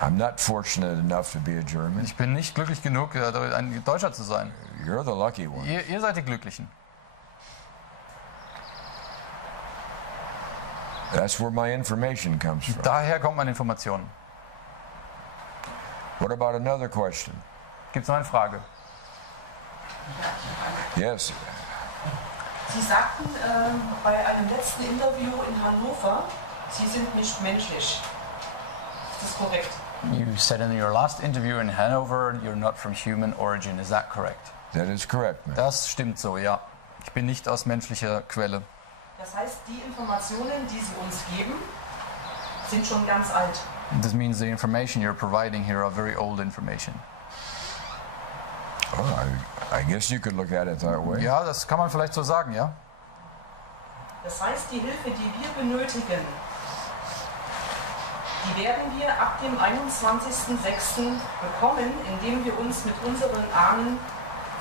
I'm not fortunate enough to be a German. Ich bin nicht glücklich genug, ein Deutscher zu sein. You're the lucky one. Ihr seid die Glücklichen. That's where my information comes from. Daher kommt meine Information. What about another question? Gibt es noch eine Frage? Yes. Sie sagten bei einem letzten Interview in Hannover, Sie sind nicht menschlich. Ist das korrekt? You said in your last interview in Hanover, you're not from human origin. Is that correct? That is correct, man. Das stimmt so, ja. Ich bin nicht aus menschlicher Quelle. Das heißt, die Informationen, die Sie uns geben, sind schon ganz alt. This means the information you're providing here are very old information. Oh, I guess you could look at it that way. Ja, das kann man vielleicht so sagen, ja. Das heißt, die Hilfe, die wir benötigen, die werden wir ab dem 21.06. bekommen, indem wir uns mit unseren Ahnen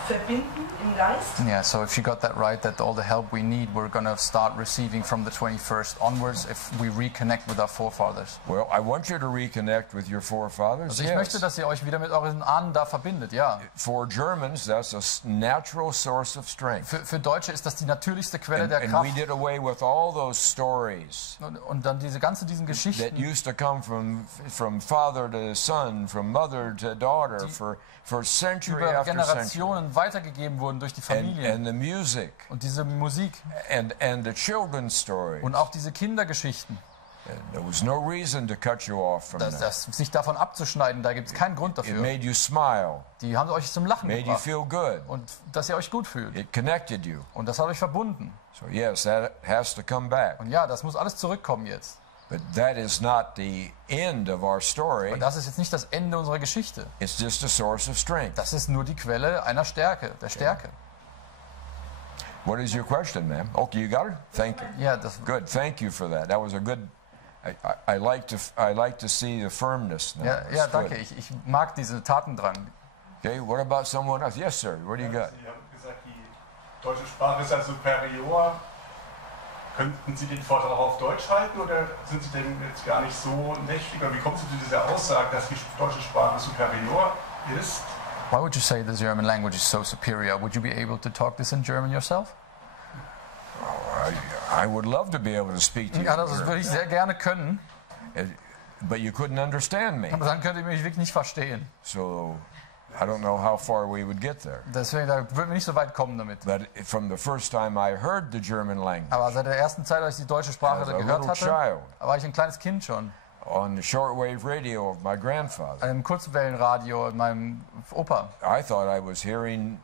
verbinden im Geist. Yeah, so if you got that right, that all the help we need, we're going to start receiving from the 21st onwards if we reconnect with our forefathers. Well, I want you to reconnect with your forefathers. Also ich möchte, dass ihr euch wieder mit euren Ahnen da verbindet, ja. For Germans, that's a natural source of strength. Für Deutsche ist das die natürlichste Quelle der And Kraft. we did away with all those stories Und dann diesen that Geschichten, used to come from father to son, from mother to daughter, for century über after century. Generationen weitergegeben wurden durch die Familie. And the music Und diese Musik and the children's stories. und auch diese Kindergeschichten, There was no reason to cut you off from that. sich davon abzuschneiden, da gibt es keinen Grund It dafür. made you smile, Die haben euch zum Lachen made you gebracht feel good. und dass ihr euch gut fühlt. It connected you. Und das hat euch verbunden. So yes, that has to come back. Und ja, das muss alles zurückkommen jetzt. But that is not the end of our story. Und das ist jetzt nicht das Ende unserer Geschichte. It's just a source of strength. Das ist nur die Quelle einer Stärke, der Stärke. What is your question, ma'am? Okay, you got it? Thank you. Ja, das, Good. Thank you for that. That was a good. I like to see the firmness now. ja, It's danke. good. Ich mag diese Tatendrang. Okay. What about someone else? Yes, sir. What do you got? Sie haben gesagt, die deutsche Sprache ist ja superior. Könnten Sie den Vortrag auch auf Deutsch halten oder sind Sie denn jetzt gar nicht so mächtig? Oder wie kommen Sie zu dieser Aussage, dass die deutsche Sprache superior ist? Why would you say the German language is so superior? Would you be able to talk this in German yourself? I would love to be able to speak to you. Ja, das würde ich sehr gerne können. But you couldn't understand me. Aber dann könnt ihr mich wirklich nicht verstehen. So I don't know how far we would get there. Deswegen, da würden wir nicht so weit kommen damit. But from the first time I heard the German language, Aber seit der ersten Zeit, als ich die deutsche Sprache As a gehört little hatte, child. war ich ein kleines Kind schon. on the shortwave radio of my grandfather, Einem Kurzwellenradio meinem Opa. I thought I was hearing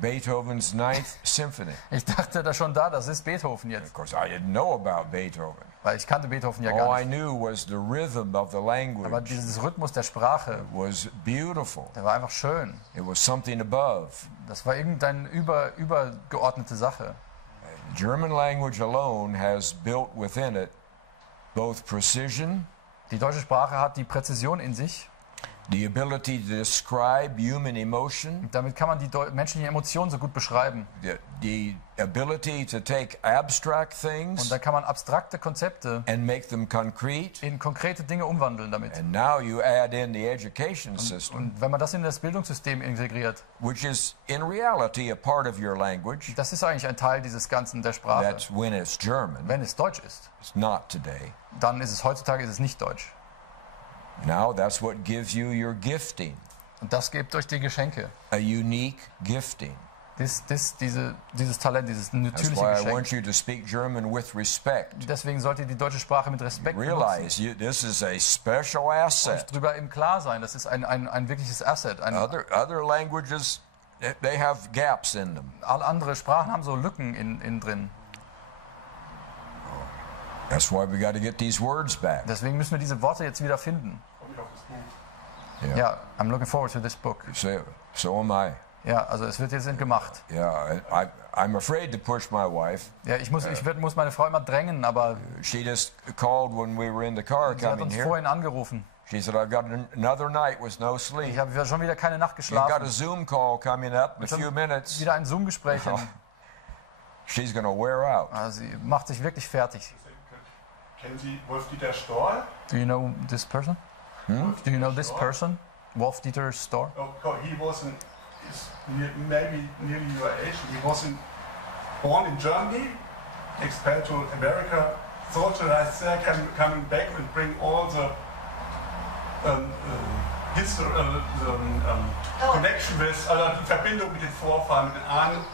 Beethoven's Ninth Symphony. Ich dachte da schon da, das ist Beethoven Of jetzt. course, I didn't know about Beethoven. Weil ich kannte Beethoven ja All gar I nicht. knew was the rhythm of the Aber language dieses Rhythmus der Sprache, was beautiful. der war einfach schön. It was something above. Das war irgendeine übergeordnete Sache. German language alone has built within it both precision, Die deutsche Sprache hat die Präzision in sich. the ability to describe human emotion, Damit kann man die menschlichen Emotionen so gut beschreiben. the ability to take abstract Und things da kann man abstrakte Konzepte and make them concrete. in konkrete Dinge umwandeln damit. And now you add in the education system, Und wenn man das in das Bildungssystem integriert, which is in reality a part of your language. das ist eigentlich ein Teil dieses Ganzen der Sprache. That's when it's German. Wenn es Deutsch ist, It's not today. dann ist es heutzutage nicht Deutsch. Now that's what gives you your gifting, Und das gibt euch die Geschenke. a unique gifting. Dieses Talent, dieses That's natürliche why I Geschenk. want you to speak German with respect. Deswegen solltet ihr die deutsche Sprache mit Respekt benutzen. Realize this is a special Euch asset. darüber im Klar sein, das ist ein wirkliches Asset. Other languages, they have gaps in them. Alle andere Sprachen haben so Lücken in drin. That's why we got to get these words back. Deswegen müssen wir diese Worte jetzt wieder finden. Komme ich auf das Buch. Ja, I'm looking forward to this book. So am I. Ja, also es wird jetzt gemacht. Yeah, I'm afraid to push my wife. Ja, ich muss meine Frau immer drängen, aber She just called when we were in the car sie hat coming uns here. vorhin angerufen. She said, I've got another night with no sleep. Ich habe schon wieder keine Nacht You've got a geschlafen. Zoom call coming up in a few minutes. Wieder ein Zoom-Gespräch. She's going to wear out. Also sie macht sich wirklich fertig. Kennen Sie Wolf-Dieter Storr? Do you know this person? Do you know this person? Wolf-Dieter Storr? Oh, he was maybe nearly your age. He was born in Germany, expelled to America, socialized there, coming back and bring all the history, connection with, also die Verbindung mit den Vorfahren, mit den Ahnen,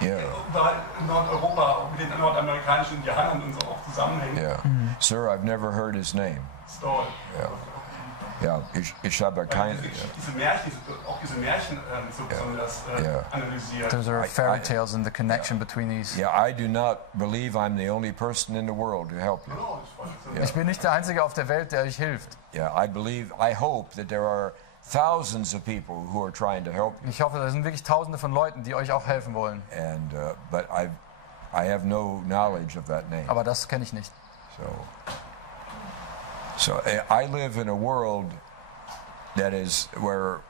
überall in Nordeuropa, mit den nordamerikanischen Indianern und so auch zusammenhängen. Yeah. Sir, I've never heard his name. Storr. Yeah. Ja, ich habe keine... Diese Märchen, auch diese Märchen so besonders analysiert. Those are fairy tales and the connection between these. Yeah, I do not believe I'm the only person in the world to help you. Ich bin nicht der Einzige auf der Welt, der euch hilft. Yeah, I hope that there are thousands of people who are trying to help you. Ich hoffe, da sind wirklich Tausende von Leuten, die euch auch helfen wollen. And but I have no knowledge of that name. Aber das kenne ich nicht. So I live in a world that is where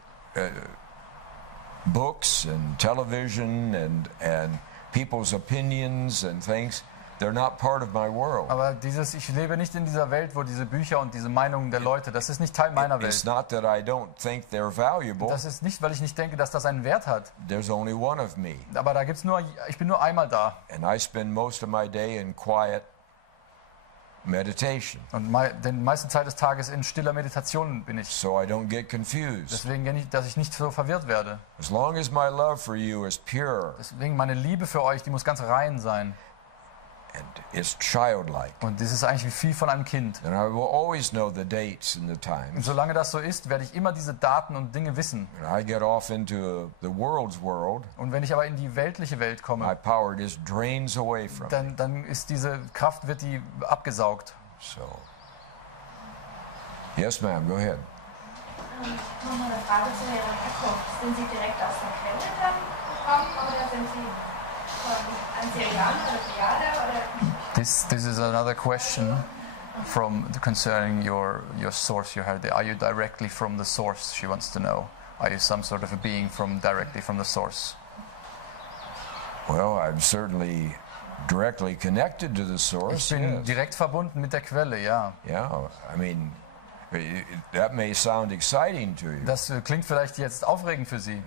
books and television and people's opinions and things, they're not part of my world. Aber ich lebe nicht in dieser Welt, wo diese Bücher und diese Meinungen der Leute, das ist nicht Teil meiner It's Welt. not that I don't think they're valuable. Das ist nicht, weil ich nicht denke, dass das einen Wert hat. There's only one of me. Aber ich bin nur einmal da. And I spend most of my day in quiet meditation. Und die meiste Zeit des Tages in stiller Meditation bin ich. So I don't get confused. Deswegen, dass ich nicht so verwirrt werde. As long as my love for you is pure Deswegen meine Liebe für euch, die muss ganz rein sein. and it's childlike, Und das ist eigentlich wie viel von einem Kind. then I will always know the dates and the Und times. solange das so ist, werde ich immer diese Daten und Dinge wissen. When I get off into the world's world, Und wenn ich aber in die weltliche Welt my komme, power just drains away from me. dann ist diese Kraft, wird die abgesaugt. So, yes, ma'am, go ahead. Nochmal eine Frage zu Ihrer Herkunft. Sind Sie direkt aus der Quelle dann gekommen oder sind Sie von Anzerianer oder Triader oder? This is another question concerning your source you had. Are you directly from the source? She wants to know. Are you some sort of a being directly from the source? Well, I'm certainly directly connected to the Ich source. bin Yes. direkt verbunden mit der Quelle, ja. Yeah, I mean, that may sound exciting to you. Das klingt vielleicht jetzt aufregend für Sie.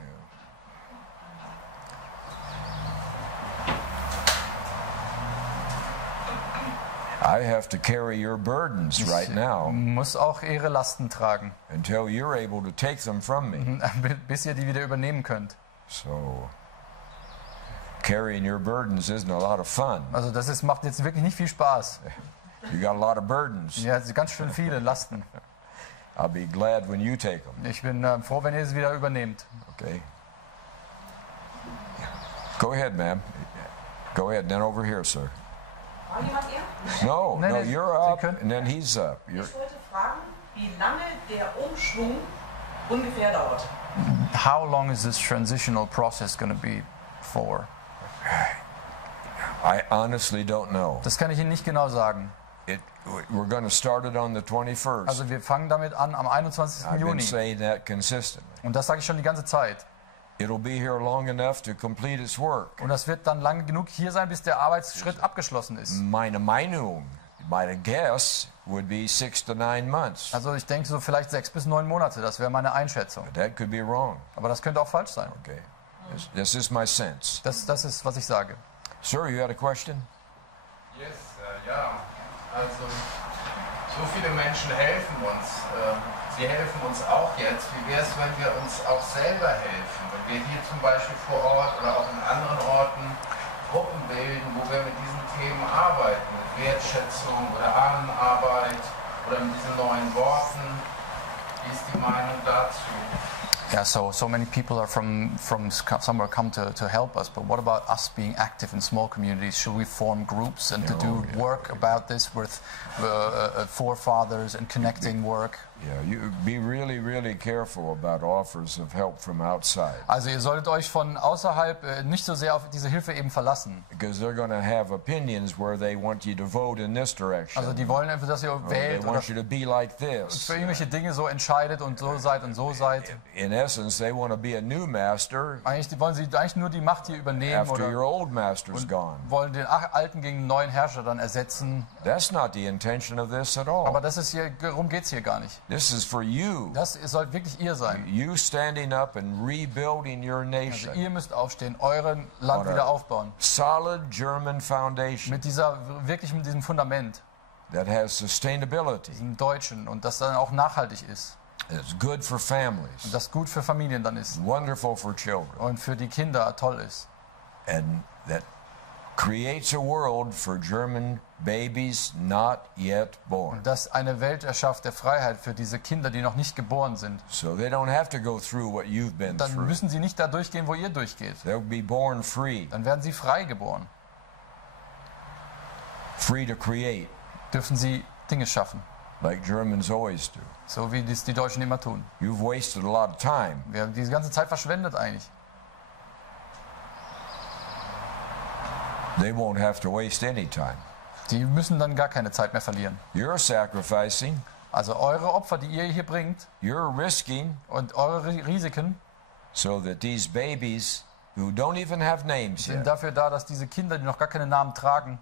I have to carry your burdens right now Muss auch Ihre Lasten tragen, until you're able to take them from me. bis ihr die wieder übernehmen könnt. So, carrying your burdens isn't a lot of fun. Also macht jetzt wirklich nicht viel Spaß. You got a lot of burdens. Ja, ganz schön viele Lasten. I'll be glad when you take them. Ich bin froh, wenn ihr es wieder übernehmt. Okay. Go ahead, ma'am. Go ahead. Then over here, sir. War jemand eher? No, Nee, no, nee, you're Sie up, können- and then he's up. Ich wollte fragen, wie lange der Umschwung ungefähr dauert. How long is this transitional process going to be for? I honestly don't know. Das kann ich Ihnen nicht genau sagen. We're going to start it on the 21st. Also wir fangen damit an am 21. I've been Juni. saying that consistently. Und das sage ich schon die ganze Zeit. It'll be here long enough to complete its work. Und das wird dann lang genug hier sein, bis der Arbeitsschritt abgeschlossen ist. Meine Meinung, my guess would be 6 to 9 months. Also ich denke so vielleicht 6 bis 9 Monate, das wäre meine Einschätzung. That could be wrong. Aber das könnte auch falsch sein. Okay. This is my sense. Das ist, was ich sage. Sir, you had a question? Yes, ja. Also, so viele Menschen helfen uns. Sie helfen uns auch jetzt. Wie wäre es, wenn wir uns auch selber helfen? Wenn wir hier zum Beispiel vor Ort oder auch in anderen Orten Gruppen bilden, wo wir mit diesen Themen arbeiten, mit Wertschätzung oder Ahnenarbeit oder mit diesen neuen Worten. Wie ist die Meinung dazu? Yeah, so many people are from somewhere come to help us, but what about us being active in small communities? Should we form groups and to do work about this with forefathers and connecting work? Yeah, you be really, really careful about offers of help from outside. Also ihr solltet euch von außerhalb nicht so sehr auf diese Hilfe eben verlassen. Because they're going to have opinions where they want you to vote in this direction. Also die wollen einfach, dass ihr Or they wählt oder want you to be like this. für irgendwelche Dinge so entscheidet und so seid und so seid. In essence, they want to be a new master Eigentlich wollen sie eigentlich nur die Macht hier übernehmen after your oder old master's gone. wollen den alten gegen den neuen Herrscher dann ersetzen. That's not the intention of this at all. Aber darum geht es hier gar nicht. This is for you. Das soll wirklich ihr sein. You standing up and rebuilding your Also nation. ihr müsst aufstehen, euren Land wieder aufbauen. Solid German foundation Mit diesem Fundament, that has sustainability. diesem Deutschen und das dann auch nachhaltig ist. It's good for families. Und das gut für Familien dann ist Wonderful for children. und für die Kinder toll ist. And that creates a world for German babies not yet born. Und das eine Welt erschafft der Freiheit für diese Kinder, die noch nicht geboren sind. So they don't have to go through what you've been Dann through. müssen sie nicht da durchgehen, wo ihr durchgeht. They'll be born free, Dann werden sie frei geboren. free to create, Dürfen sie Dinge schaffen, like Germans always do. so wie dies die Deutschen immer tun. You've wasted a lot of time. Wir haben diese ganze Zeit verschwendet eigentlich. They won't have to waste any time. Die müssen dann gar keine Zeit mehr verlieren. You're sacrificing, Also eure Opfer, die ihr hier bringt you're risking, und eure Risiken so that these babies who don't even have names sind yet dafür da, dass diese Kinder, die noch gar keine Namen tragen,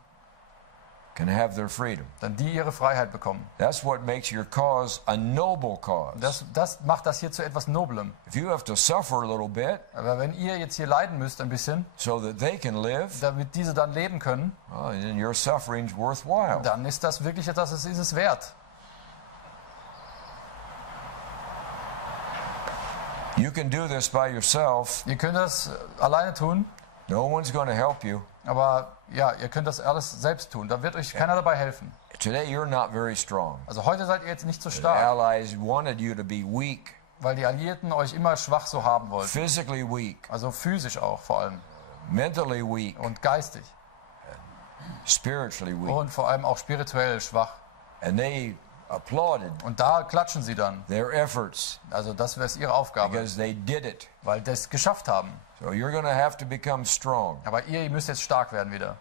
can have their freedom. dann die ihre Freiheit bekommen. That's what makes your cause a noble cause. Das macht das hier zu etwas Noblem. If you have to suffer a little bit Aber wenn ihr jetzt hier leiden müsst ein bisschen, so that they can live, damit diese dann leben können, well, then your suffering's worthwhile. dann ist das wirklich etwas, das ist es wert. You can do this by yourself. Ihr könnt das alleine tun, No one's going to help you. aber ja, ihr könnt das alles selbst tun. Da wird euch keiner dabei helfen. Today you're not very strong. Also heute seid ihr jetzt nicht so The stark, Allies wanted you to be weak, weil die Alliierten euch immer schwach so haben wollten. physically weak, Also physisch auch vor allem mentally weak, und geistig spiritually weak. und vor allem auch spirituell schwach. And they applauded Und da klatschen sie dann. their efforts Also das wäre ihre Aufgabe, because they did it. weil die es geschafft haben. So you're going to have to become strong. Aber ihr müsst jetzt stark werden wieder.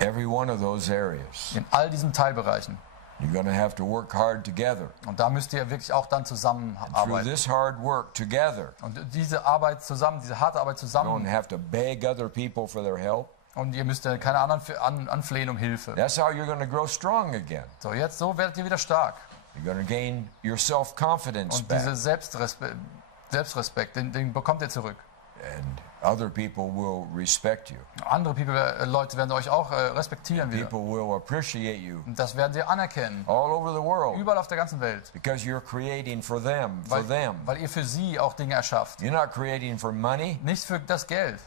Every one of those areas. In all diesen Teilbereichen. You're going to have to work hard together. Und da müsst ihr wirklich auch dann Through zusammenarbeiten. this hard work together, Und diese Arbeit zusammen, diese harte Arbeit you don't zusammen. have to beg other people for their help. Und ihr müsst ja keine anderen anflehen um Hilfe. That's how you're going to grow strong again. So werdet ihr wieder stark. You're going to gain your self-confidence Und diese back. Selbstrespekt, den bekommt ihr zurück. And other people will respect you. Andere Leute werden euch auch respektieren wieder. People will appreciate you Und das werden sie anerkennen. all over the world Überall auf der ganzen Welt. because you're creating for them, for them. Weil ihr für sie auch Dinge erschafft. You're not creating for money. Nicht für das Geld.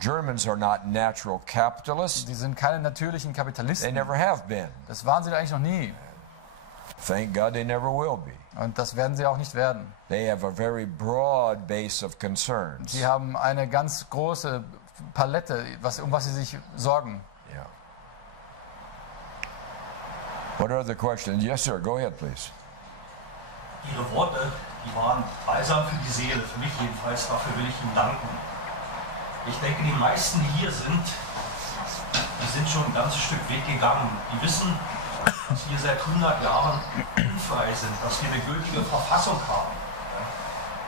Germans are not natural capitalists. Die sind keine natürlichen They Kapitalisten. never have been. Das waren sie eigentlich noch nie. Thank God they never will be. Und das werden sie auch nicht werden. They have a very broad base of concerns. Sie haben eine ganz große Palette, um was sie sich sorgen. Yeah. What are the questions? Yes, sir. Go ahead, please. Ihre Worte, die waren balsam für die Seele, für mich jedenfalls. Dafür will ich Ihnen danken. Ich denke, die meisten, die hier sind, die sind schon ein ganzes Stück Weg gegangen. Die wissen, dass wir seit 100 Jahren unfrei sind, dass wir eine gültige Verfassung haben,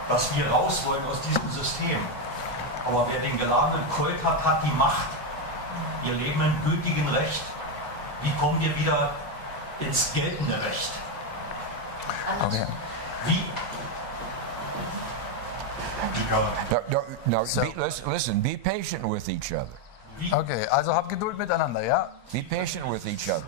dass wir raus wollen aus diesem System. Aber wer den geladenen Kult hat, hat die Macht. Wir leben im gültigen Recht. Wie kommen wir wieder ins geltende Recht? Okay. Wie? No, So- listen, be patient with each other. Okay, also habt Geduld miteinander, ja? Be patient with each other.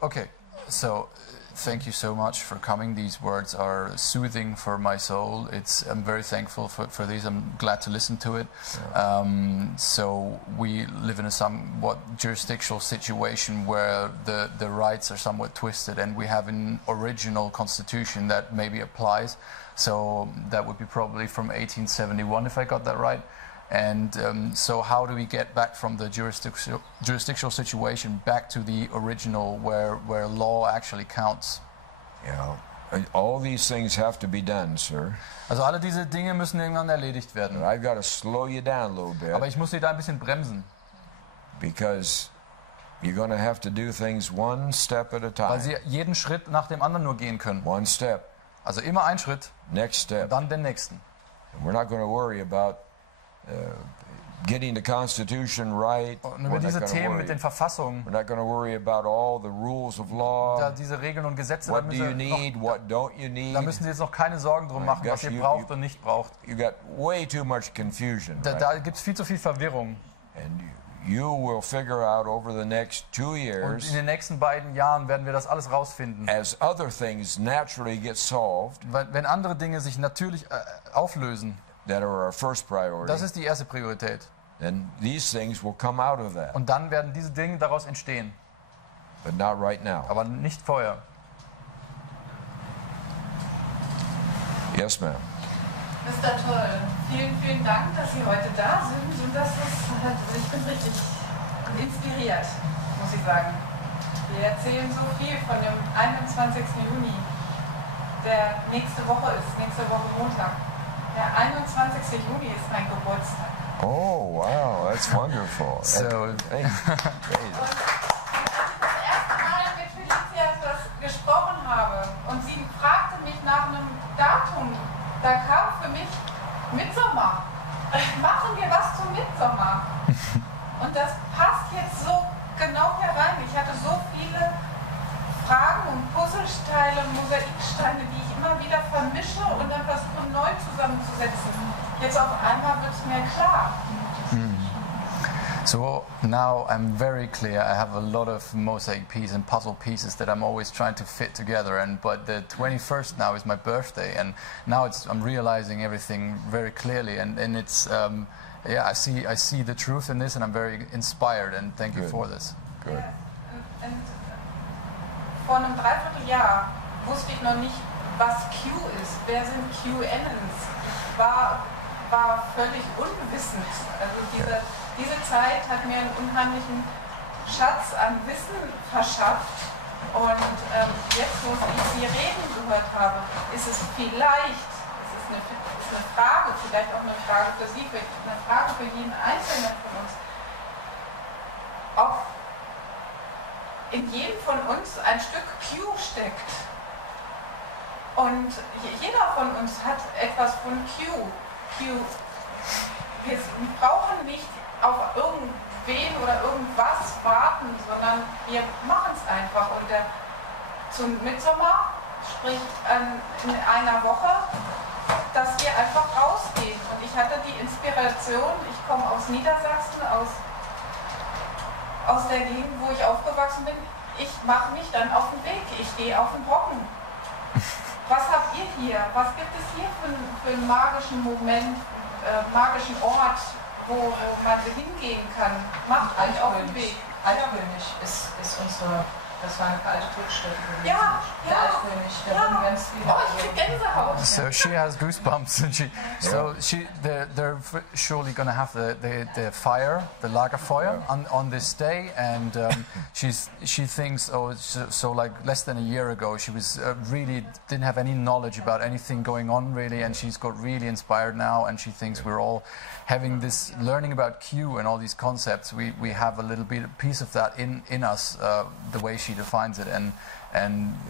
Okay, so thank you so much for coming. These words are soothing for my soul. I'm very thankful for these. I'm glad to listen to it. So we live in a somewhat jurisdictional situation where the rights are somewhat twisted, and we have an original constitution that maybe applies. So that would be probably from 1871, if I got that right. And so how do we get back from the jurisdictional situation back to the original where law actually counts? Yeah. All these things have to be done, sir. Also alle diese Dinge müssen irgendwann erledigt werden. I've got to slow you down a little Aber bit ich muss sie da ein bisschen bremsen, because you're going to have to do things one step at a weil time. sie jeden Schritt nach dem anderen nur gehen können. One step, Also immer ein Schritt, next step. dann den nächsten. And we're not going to worry about getting the Constitution right. Und We're über not diese gonna Themen worry. mit den Verfassungen, We're not going to worry about all the rules of law. da diese Regeln und Gesetze, What do you need? What don't you da need? müssen Sie jetzt noch keine Sorgen drum machen, was gosh, ihr you- braucht you- und nicht braucht. You got way too much confusion. Da Right? gibt es viel zu viel Verwirrung. And you will figure out over the next 2 Und years, in den nächsten beiden Jahren werden wir das alles rausfinden. as other things naturally get solved, Weil, wenn andere Dinge sich natürlich auflösen, that are our first priority, das ist die erste Priorität. then these things will come out of that. Und dann werden diese Dinge daraus entstehen. But not right now. Aber nicht vorher. Yes, ma'am. Mr. Toel, vielen, vielen Dank, dass Sie heute da sind. Und ich bin richtig inspiriert, muss ich sagen. Sie erzählen so viel von dem 21. Juni, der nächste Woche Montag. Der 21. Juni ist mein Geburtstag. Oh, wow, that's wonderful. So, Und als ich das erste Mal mit Felicia gesprochen habe und sie fragte mich nach einem Datum, da kam für mich Mitsommer. Machen wir was zum Mitsommer? Und das passt jetzt so genau hier rein. Ich hatte so viele Fragen und Puzzlesteine, Mosaiksteine, die ich immer wieder vermische und dann versuche neu zusammenzusetzen. Jetzt auf einmal wird es mir klar. So now I'm very clear. I have a lot of mosaic pieces and puzzle pieces that I'm always trying to fit together. But the 21st now is my birthday, and now I'm realizing everything very clearly. And it's yeah, I see the truth in this, and I'm very inspired. And thank you for this. Good. Und vor einem Dreivierteljahr wusste ich noch nicht, was Q ist. Wer sind QNs? Ich war völlig unwissend. Also diese Zeit hat mir einen unheimlichen Schatz an Wissen verschafft. Und jetzt, wo ich Sie reden gehört habe, ist es vielleicht, es ist eine Frage, vielleicht auch eine Frage für Sie, eine Frage für jeden Einzelnen von uns, ob in jedem von uns ein Stück Q steckt. Und jeder von uns hat etwas von Q. Wir brauchen nicht auf irgendwen oder irgendwas warten, sondern wir machen es einfach. Und zum Mitsommer, sprich in einer Woche, dass wir einfach rausgehen. Und ich hatte die Inspiration, ich komme aus Niedersachsen, aus der Gegend, wo ich aufgewachsen bin, ich mache mich dann auf den Weg, ich gehe auf den Brocken. Was habt ihr hier? Was gibt es hier für einen magischen Moment, magischen Ort, wo man hingehen kann? Macht euch auf den Weg. Altkönig ist unsere, das war eine alte Totstätte. Ja, der Altkönig, da wurden ganz viele. Oh, ich krieg Gänsehaut. So she has goosebumps, and they're surely going to have the fire, the Lagerfeuer, on this day, and she thinks, oh, so like less than a year ago, she was really didn't have any knowledge about anything going on really, and she's got really inspired now, and she thinks we're all having this learning about Q and all these concepts. We have a little bit piece of that in us, the way she defines it, and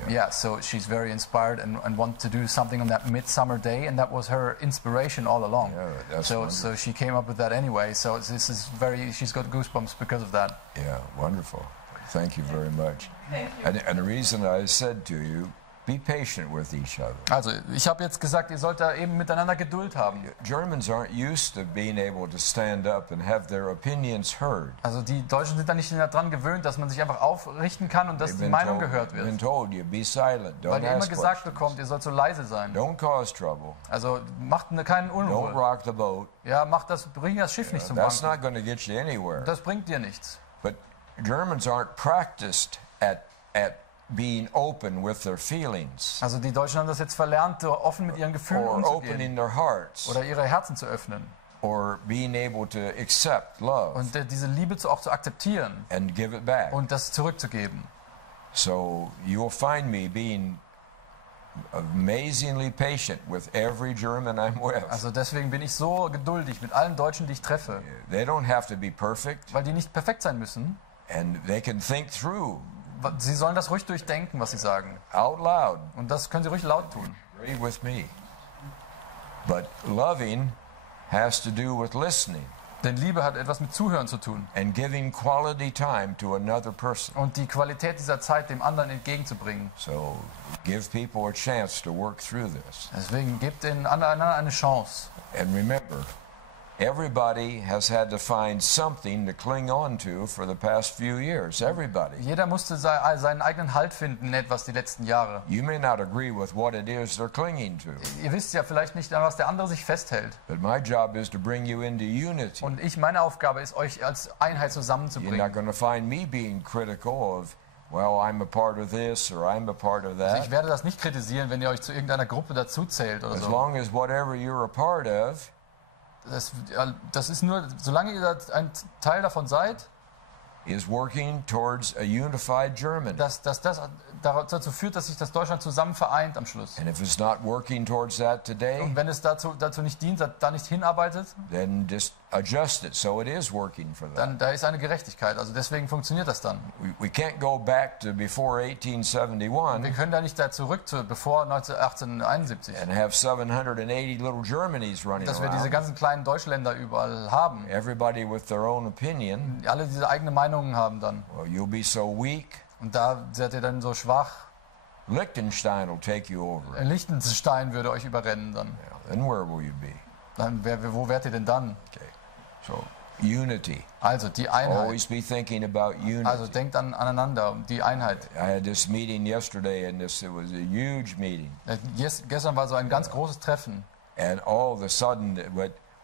yeah, so she's very inspired and wants to do something on that midsummer day, and that was her inspiration all along. Yeah, so she came up with that anyway. So this is she's got goosebumps because of that. Yeah, wonderful. Thank you very much. Thank you. And the reason I said to you, be patient with each other. Also, ich habe jetzt gesagt, ihr sollt da eben miteinander Geduld haben. Germans aren't used to being able to stand up and have their opinions heard. Also die Deutschen sind da nicht daran gewöhnt, dass man sich einfach aufrichten kann und dass die Meinung gehört wird. Been told you be silent. Don't Weil ihr immer ask gesagt questions. bekommt, ihr sollt so leise sein. Don't cause trouble. Also macht keinen Don't Unruhe. rock the boat. Ja, bring das Schiff nicht zum That's Wanken. not going to get you anywhere. Das bringt dir nichts. But Germans aren't practiced at being open with their feelings. Also die Deutschen haben das jetzt verlernt, offen mit ihren Gefühlen Or umzugehen. opening their hearts. Oder ihre Herzen zu öffnen. Or being able to accept love. Und diese Liebe auch zu akzeptieren. And give it back. Und das zurückzugeben. So you'll find me being amazingly patient with every German I'm with. Also deswegen bin ich so geduldig mit allen Deutschen, die ich treffe. They don't have to be perfect. Weil die nicht perfekt sein müssen. And they can think through. Sie sollen das ruhig durchdenken, was sie sagen. Out loud. Und das können sie ruhig laut tun. Agree with me. But loving has to do with listening. Denn Liebe hat etwas mit Zuhören zu tun. And giving quality time to another person. Und die Qualität dieser Zeit dem anderen entgegenzubringen. So give people a chance to work through this. Deswegen gebt den anderen eine Chance. And remember, Everybody has had to find something to cling on to for the past few years. Everybody. Jeder musste seinen eigenen Halt finden, etwas die letzten Jahre. You may not agree with what it is they're clinging to. Ihr wisst ja vielleicht nicht, an was der andere sich festhält. But my job is to bring you into unity. Und meine Aufgabe ist, euch als Einheit You're zusammenzubringen. not going to find me being critical of, well, I'm a part of this or I'm a part of Also that. ich werde das nicht kritisieren, wenn ihr euch zu irgendeiner Gruppe dazuzählt oder As so. long as whatever you're a part of Das ist nur, solange ihr ein Teil davon seid, is working towards a unified Germany. dass das dazu führt, dass sich das Deutschland zusammen vereint am Schluss. And if it's not working towards that today, Und wenn es dazu nicht dient, da nicht hinarbeitet, then just adjust it so it is working for that. dann da ist eine Gerechtigkeit. Also deswegen funktioniert das dann. We can't go back to before Wir 1871 können da nicht da zurück bevor 1871, and have 780 little Germanys running dass wir diese around. ganzen kleinen Deutschländer überall haben. Everybody with their own opinion. Alle diese eigene Meinungen haben dann. Well, you'll be so weak. Und da seid ihr dann so schwach. Liechtenstein will take you over. Liechtenstein würde euch überrennen dann. Yeah, then where will you be? Dann wo wärt ihr denn dann? Okay. So, unity. Also die Einheit. Always be thinking about unity. Also denkt aneinander, die Einheit. I had this meeting yesterday, and it was a huge meeting. Gestern war so ein ganz großes Treffen. And all of a sudden,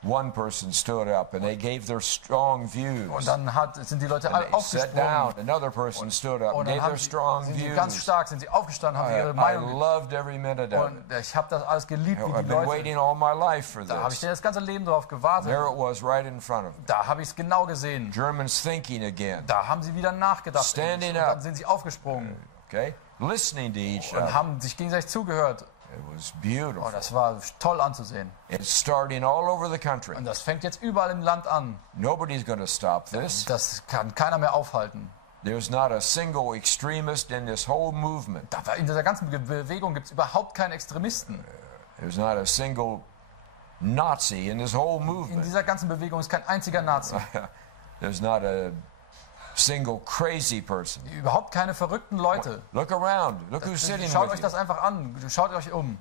one person stood up, and they gave their strong views. Und dann sind die Leute alle And they sat down. aufgesprungen. Another person stood up and Und gave dann their strong sind sie views. ganz stark, sind sie aufgestanden, haben ihre I Meinung. loved every minute of it. Und ich habe das alles geliebt, wie I've die been Leute. waiting all my life for Da habe ich this. das ganze Leben drauf gewartet. There it was, right in front of me. Da habe ich es genau gesehen. Germans thinking again. Da haben sie wieder nachgedacht. Standing Und dann up. sind sie aufgesprungen Okay, listening to each und other. haben sich gegenseitig zugehört. It was Oh, beautiful. das war toll anzusehen. It's starting all over the country. Und das fängt jetzt überall im Land an. Nobody's going to stop this. Das kann keiner mehr aufhalten. There's not a single extremist in this whole movement. In dieser ganzen Bewegung gibt es überhaupt keine Extremisten. There's not a single Nazi in this whole In movement. dieser ganzen Bewegung ist kein einziger Nazi. There's not a single crazy person. Überhaupt keine verrückten Leute. Look around. Look who's sitting Schaut with euch das you. einfach an. Schaut euch um.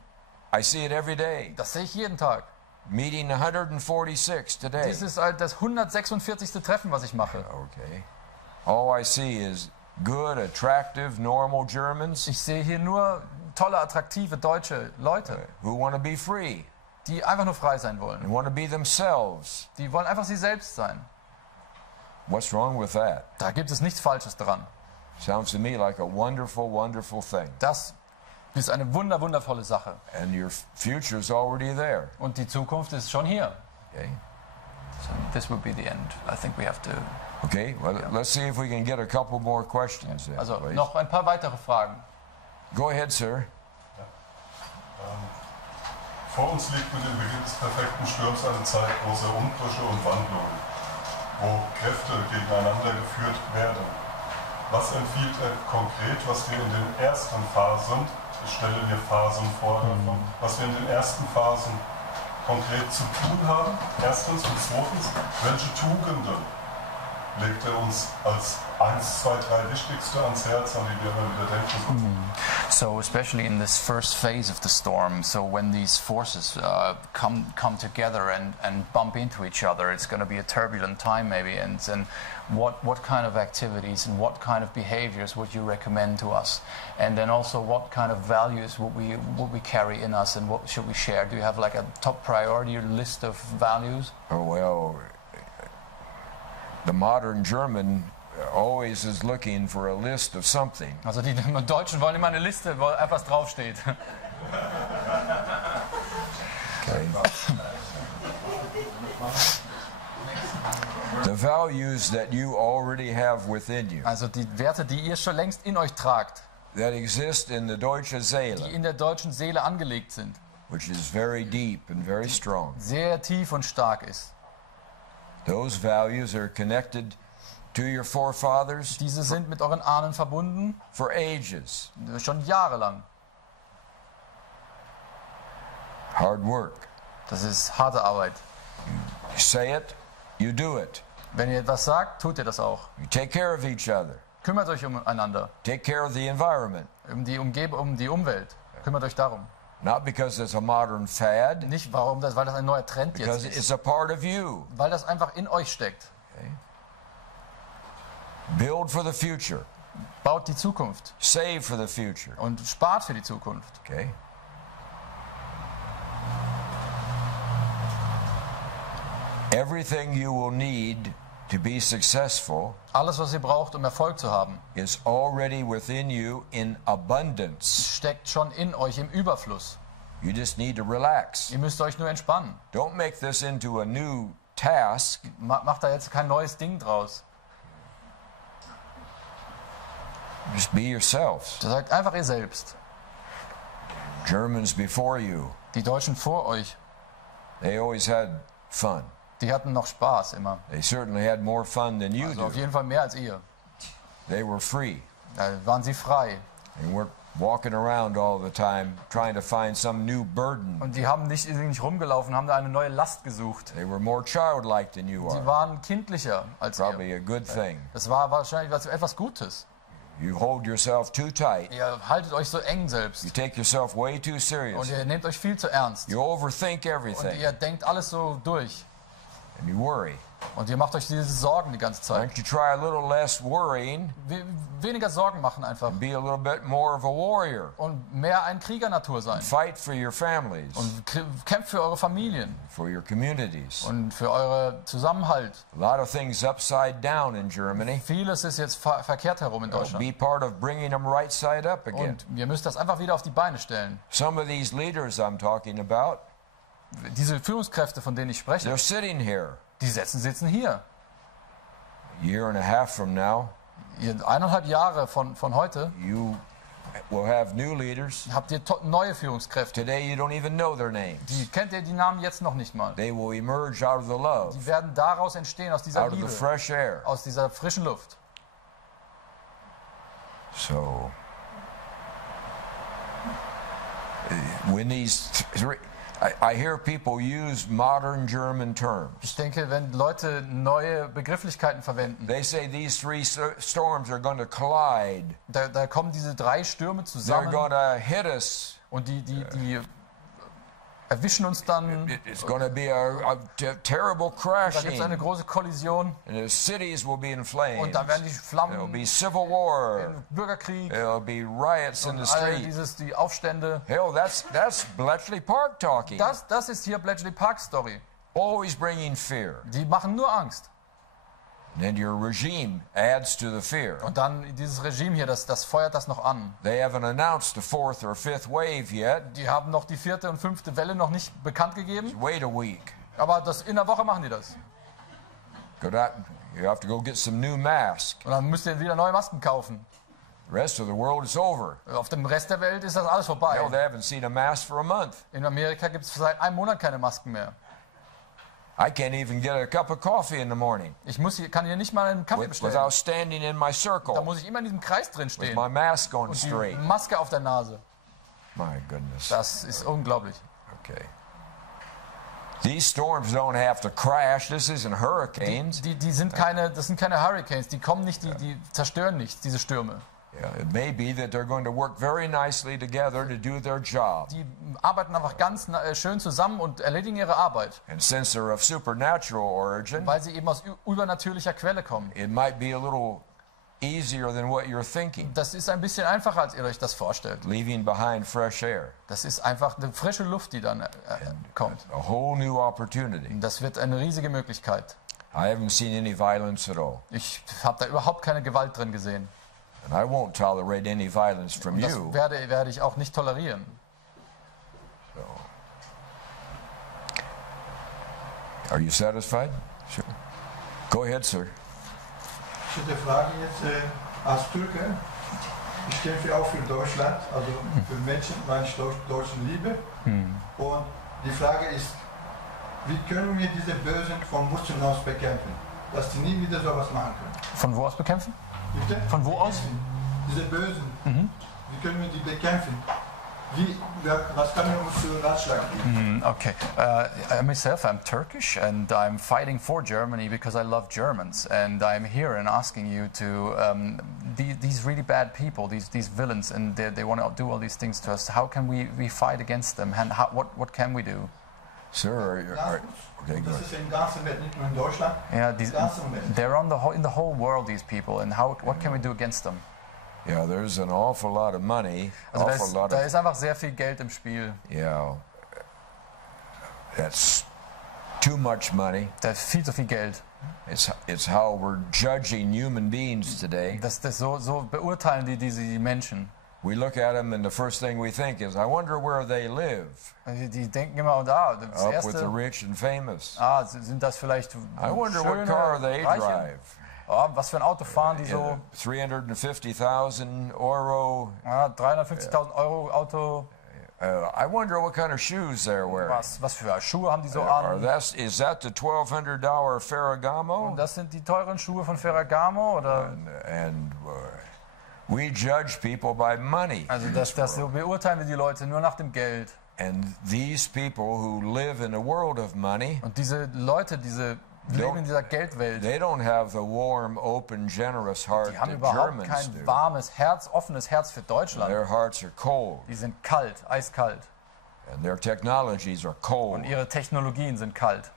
I see it every day. Das sehe ich jeden Tag. Meeting 146 today. Dies ist das 146. Treffen, was ich mache. Okay. All I see is good, attractive, normal Germans Ich sehe hier nur tolle, attraktive deutsche Leute, who want to be free die einfach nur frei sein wollen. and want to be themselves. Die wollen einfach sie selbst sein. What's wrong with that? Da gibt es nichts Falsches dran. Sounds to me like a wonderful, wonderful thing. Das ist eine wundervolle Sache. And your future's already there. Und die Zukunft ist schon hier. Okay. So this would be the end. I think we have to. Okay. Well, let's see if we can get a couple more questions. Then, Also please. noch ein paar weitere Fragen. Go ahead, sir. Vor uns liegt mit dem Beginn des perfekten Sturms eine Zeit großer Umbrüche und Wandlungen, wo Kräfte gegeneinander geführt werden. Was empfiehlt er konkret, was wir in den ersten Phasen, ich stelle mir Phasen vor davon, was wir in den ersten Phasen konkret zu tun haben? Erstens und zweitens, welche Tugenden legt er uns als 1, 2, 3 wichtigste ans Herz, an die wir immer wieder denken? So especially in this first phase of the storm, so when these forces come together and bump into each other, it's going to be a turbulent time maybe. And what kind of activities and what kind of behaviors would you recommend to us? And then also what kind of values would we carry in us and what should we share? Do you have like a top priority list of values? Oh, well, the modern German always is looking for a list of something. Also die Deutschen wollen immer eine Liste, wo etwas draufsteht. Okay. The values that you already have within you, Also die Werte, die ihr schon längst in euch tragt, that exist in the deutsche die Seele, in der deutschen Seele angelegt sind, which is very deep and very strong. sehr tief und stark ist. Those values are connected to your forefathers Diese sind mit euren Ahnen verbunden, for ages. schon jahrelang. Hard work. Das ist harte Arbeit. You say it, you do it. Wenn ihr etwas sagt, tut ihr das auch. You take care of each other. Kümmert euch umeinander, Take care of the environment. um die Umwelt. Kümmert euch darum. Not because it's a modern fad. Nicht weil das ein neuer Trend jetzt Because ist. it's a part of you. Weil das einfach in euch steckt. Okay. Build for the future. Baut die Zukunft. Save for the future. Und spart für die Zukunft. Okay. Everything you will need to be successful Alles, was ihr braucht, um Erfolg zu haben, is already within you in abundance. steckt schon in euch im Überfluss. You just need to relax. Ihr müsst euch nur entspannen. Don't make this into a new task. Macht da jetzt kein neues Ding draus. Just be yourselves. Sagt einfach ihr selbst. Germans before you, Die Deutschen vor euch, they always had fun. die hatten noch Spaß immer. They certainly had more fun than you Also auf do. jeden Fall mehr als ihr. They were free. Da waren sie frei. They weren't walking around all the time trying to find some new burden. Und die haben nicht rumgelaufen, haben da eine neue Last gesucht. They were more childlike than you Sie are. waren kindlicher als ihr. Probably a good thing. Das war wahrscheinlich etwas Gutes. You hold yourself too tight. Ihr haltet euch so eng You selbst. take yourself way too Und serious. ihr nehmt euch viel zu ernst. You overthink Und everything. ihr denkt alles so durch. And you worry. Und ihr macht euch diese Sorgen die ganze Why Zeit. don't you try a little less worrying Weniger Sorgen machen einfach. and be a little bit more of a warrior? Und mehr ein Kriegernatur sein. Fight for your families, Und kämpft für eure Familien. for your communities. Und für euren Zusammenhalt. A lot of things upside down in Germany. Vieles ist jetzt verkehrt herum in Deutschland. Be part of bringing them right side up again. Und ihr müsst das einfach wieder auf die Beine stellen. Some of these leaders I'm talking about, Diese Führungskräfte, von denen ich spreche, they're sitting here. die sitzen hier. A year and a half from now, 1,5 Jahre von heute you will have new leaders. habt ihr neue Führungskräfte. Today you don't even know their names. Kennt ihr die Namen jetzt noch nicht mal. They will emerge out of the love, Die werden daraus entstehen, aus dieser out of the Liebe, fresh air. aus dieser frischen Luft. So, when these three, I hear people use modern German terms. Ich denke, wenn Leute neue Begrifflichkeiten verwenden, They say these three storms are going to collide. da kommen diese 3 Stürme They're zusammen going to hit us. und die erwischen uns dann. It's going to be a terrible Da gibt es crashing. eine große Kollision And the cities will be in flames. und dann werden die There'll Flammen, be civil war. Bürgerkrieg There'll be riots in und the all street. die Aufstände. Hell, that's Bletchley Park talking. Das ist hier Bletchley Park Story. Always bringing fear. Die machen nur Angst. And your regime adds to the fear. Und dann dieses Regime hier, das feuert das noch an. They haven't announced a 4th or 5th wave yet. Die haben noch die 4. und 5. Welle noch nicht bekannt gegeben, Wait a week. aber in der Woche machen die das. You have to go get some new masks. Und dann müsst ihr wieder neue Masken kaufen. The rest of the world is over. Auf dem Rest der Welt ist das alles vorbei. Hell, they haven't seen a mask for a month. In Amerika gibt es seit einem Monat keine Masken mehr. I can't even get a cup of coffee in the morning Kann hier nicht mal einen Kaffee bestellen. without standing in my Da circle muss ich immer in diesem Kreis drin with stehen. my mask on Und die straight. Maske auf der Nase. My goodness. Das ist unglaublich. Okay. These storms don't have to crash. This isn't hurricanes. Das sind keine Hurricanes, die kommen nicht, die zerstören nichts, diese Stürme. Yeah, it may be that they're going to work very nicely together to do their job. Die arbeiten einfach ganz schön zusammen und erledigen ihre Arbeit, And since they're of supernatural origin, weil sie eben aus übernatürlicher Quelle kommen. it might be a little easier than what you're thinking, Das ist ein bisschen einfacher, als ihr euch das vorstellt. leaving behind fresh air. Das ist einfach eine frische Luft, die dann kommt. A whole new opportunity. Das wird eine riesige Möglichkeit. I haven't seen any violence at all. Ich habe da überhaupt keine Gewalt drin gesehen. And I won't tolerate any violence from Und das you. werde ich auch nicht tolerieren. Are you satisfied? Sure. Go ahead, sir. Ich hätte eine Frage jetzt als Türke. Ich kämpfe auch für Deutschland, also für Menschen, meine Deutschen Liebe. Und die Frage ist, wie können wir diese Bösen von Wurzeln aus bekämpfen, dass sie nie wieder sowas machen können? Von wo aus bekämpfen? Bitte? Von wo aus? Diese Bösen, wie können wir die bekämpfen, Was kann ich uns für Ratschlag geben? Okay. Myself, I'm Turkish, and I'm fighting for Germany because I love Germans, and I'm here and asking you to these really bad people, these villains, and they want to do all these things to us. How can we fight against them, and what can we do? Sir, okay, go Das ist im ganzen Welt, nicht nur in Deutschland. Yeah, they're in the whole world, these people, and what can we do against them? Yeah, there's an awful lot of money. Also da ist einfach sehr viel Geld im Spiel. Yeah, that's too much money. Da ist viel zu viel Geld. It's how we're judging human beings today. So beurteilen die Menschen. We look at them and the first thing we think is, I wonder where they live. Die denken immer, das Up erste, with the rich and famous. Sind das vielleicht I wonder what car they Reiche? drive. Was für ein Auto fahren die so? 350,000 Euro. 350.000 Euro Auto. I wonder what kind of shoes they're wearing. Was für Schuhe haben die so an? Is that the $1,200 Ferragamo? Und das sind die teuren Schuhe von Ferragamo oder? And we judge people by money. Also so beurteilen wir die Leute nur nach dem Geld. And these people who live in a world of money. Und diese Leute, leben in dieser Geldwelt. They don't have the warm, open, generous heart die haben that überhaupt Germans kein do. Warmes Herz, offenes Herz für Deutschland. Their hearts are cold. Die sind kalt, eiskalt. And their technologies are cold. Und ihre Technologien sind kalt.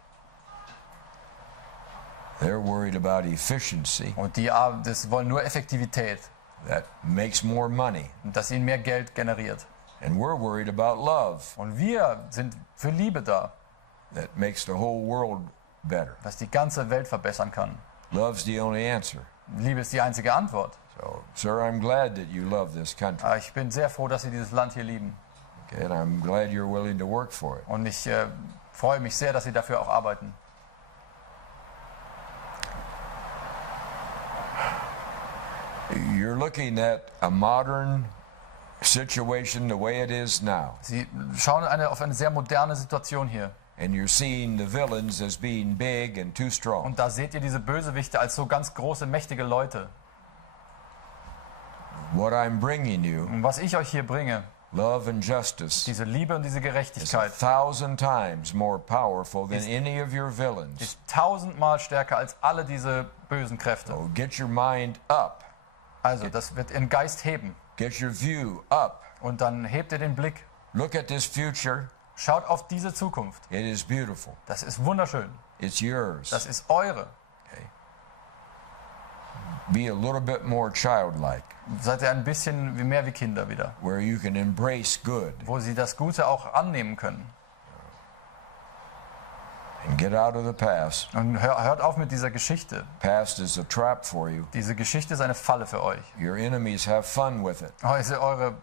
They're worried about efficiency. Und die wollen nur Effektivität. That makes more money. Und dass ihnen mehr Geld generiert. And we're worried about love. Und wir sind für Liebe da. That makes the whole world better. Was die ganze Welt verbessern kann. Love's the only answer. Liebe ist die einzige Antwort. So, sir, I'm glad that you love this country. Ich bin sehr froh, dass Sie dieses Land hier lieben. Okay, and I'm glad you're willing to work for it. Und ich freue mich sehr, dass Sie dafür auch arbeiten. You're looking at a modern situation the way it is now. Sie schauen auf eine sehr moderne Situation hier. And you're seeing the villains as being big and too strong. Und da seht ihr diese Bösewichte als so ganz große, mächtige Leute. What I'm bringing you, und was ich euch hier bringe, love and justice, diese Liebe und diese Gerechtigkeit, is 1,000 times more powerful than any of your villains. Ist 1000-mal stärker als alle diese bösen Kräfte. So get your mind up. Also, das wird Ihren Geist heben. Get your view up. Und dann hebt ihr den Blick. Look at this future. Schaut auf diese Zukunft. It is beautiful. Das ist wunderschön. It's yours. Das ist eure. Okay. Be a little bit more childlike. Seid ihr ein bisschen mehr wie Kinder wieder. Where you can embrace good. Wo sie das Gute auch annehmen können. And get out of the past. Und hört auf mit dieser Geschichte. Past is a trap for you. Diese Geschichte ist eine Falle für euch. Your enemies have fun with it. Eure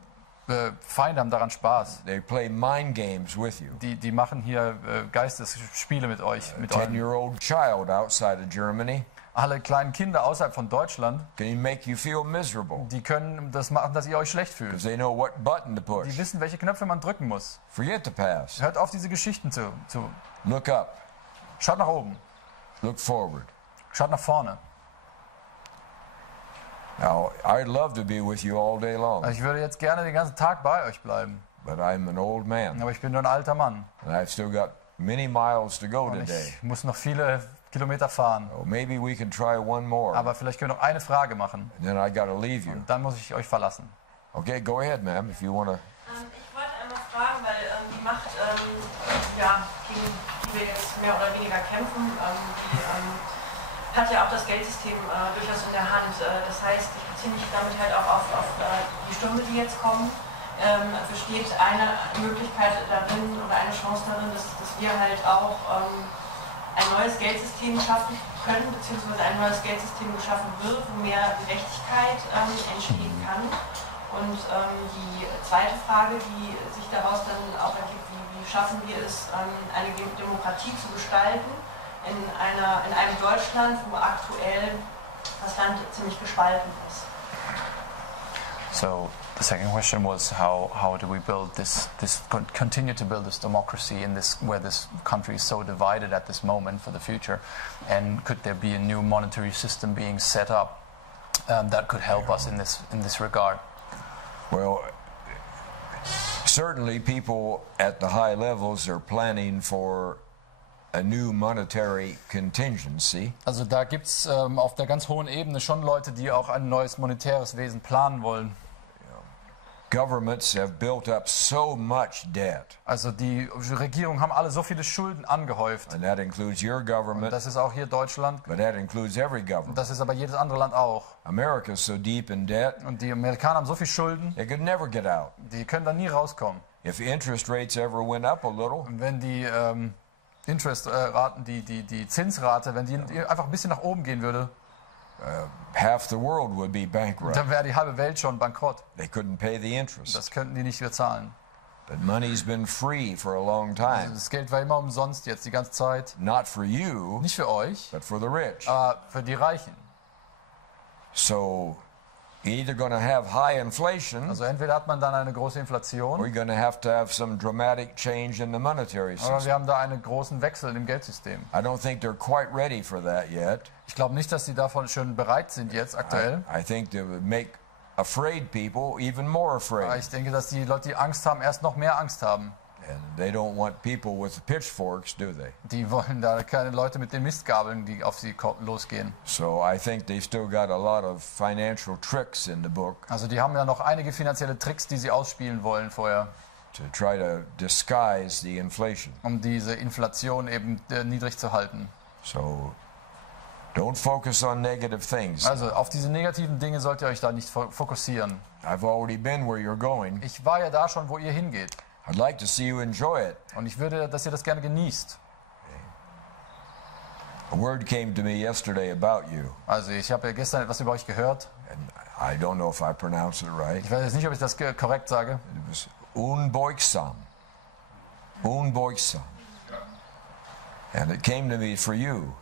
Feinde haben daran Spaß. They play mind games with you. Die machen hier Geistesspiele mit euch. A 10-year-old child outside of Germany. Alle kleinen Kinder außerhalb von Deutschland, can make you feel miserable. Die können das machen, dass ihr euch schlecht fühlt. They know what button to push. Die wissen, welche Knöpfe man drücken muss. Forget the past. Hört auf, diese Geschichten zu. Look up. Schaut nach oben. Look forward. Schaut nach vorne. Now, I'd love to be with you all day long. Ich würde jetzt gerne den ganzen Tag bei euch bleiben. But I'm an old man. Aber ich bin nur ein alter Mann. And I've still got many miles to go Und today. Ich muss noch viele Kilometer fahren. So maybe we can try one more. Aber vielleicht können wir noch eine Frage machen. And then I got to leave you. Und dann muss ich euch verlassen. Okay, go ahead, ma'am, if you want to. Ich wollte einmal fragen, weil die Macht, gegen die wir jetzt mehr oder weniger kämpfen, die hat ja auch das Geldsystem durchaus in der Hand. Das heißt, ich beziehe mich damit halt auch auf die Stürme, die jetzt kommen. Besteht eine Möglichkeit darin oder eine Chance darin, dass wir halt auch ein neues Geldsystem schaffen können, beziehungsweise ein neues Geldsystem geschaffen wird, wo mehr Gerechtigkeit entstehen kann. Und die zweite Frage, die sich daraus dann auch ergibt, wie schaffen wir es, eine Demokratie zu gestalten in einem Deutschland, wo aktuell das Land ziemlich gespalten ist. So the second question was how do we build continue to build this democracy in this where this country is so divided at this moment for the future, and could there be a new monetary system being set up that could help us in this regard? Well, Certainly people at the high levels are planning for a new monetary contingency. Also da gibt es auf der ganz hohen Ebene schon Leute, die auch ein neues monetäres Wesen planen wollen. Governments have built up so much debt. Also die Regierungen haben alle so viele Schulden angehäuft. And that includes your government. Und das ist auch hier Deutschland. But that includes every government. Das ist aber jedes andere Land auch. America is so deep in debt. Und die Amerikaner haben so viel Schulden. They could never get out. Die können da nie rauskommen. If interest rates ever went up a little. Und wenn die Interest-Raten, die Zinsrate, wenn die einfach ein bisschen nach oben gehen würde, half the world would be bankrupt. Dann wäre die halbe Welt schon bankrott. They couldn't pay the interest. Das könnten die nicht bezahlen. But money's been free for a long time. Also das Geld war immer umsonst jetzt die ganze Zeit. Not for you, nicht für euch, but for the rich. Aber für die Reichen. So you're either going to have high inflation, also entweder hat man dann eine große Inflation, or you're going to have some dramatic change in the monetary system. Aber wir haben da einen großen Wechsel im Geldsystem. I don't think they're quite ready for that yet. Ich glaube nicht, dass sie davon schon bereit sind jetzt aktuell. I think they would make afraid people even more afraid. Aber ich denke, dass die Leute, die Angst haben, erst noch mehr Angst haben. And they don't want people with pitchforks, do they? Die wollen da keine Leute mit den Mistgabeln, die auf sie losgehen. So I think they've still got a lot of financial tricks in the book. Also die haben ja noch einige finanzielle Tricks, die sie ausspielen wollen vorher. To try to disguise the inflation. Diese Inflation eben niedrig zu halten. So don't focus on negative things. Also auf diese negativen Dinge sollt ihr euch da nicht fokussieren. I've already been where you're going. Ich war ja da schon, wo ihr hingeht. I'd like to see you enjoy it. Und ich würde, dass ihr das gerne genießt. A word came to me yesterday about you. Also ich habe ja gestern etwas über euch gehört. And I don't know if I pronounce it right. Ich weiß jetzt nicht, ob ich das korrekt sage. It was unbeugsam. Unbeugsam. And it came to me for you.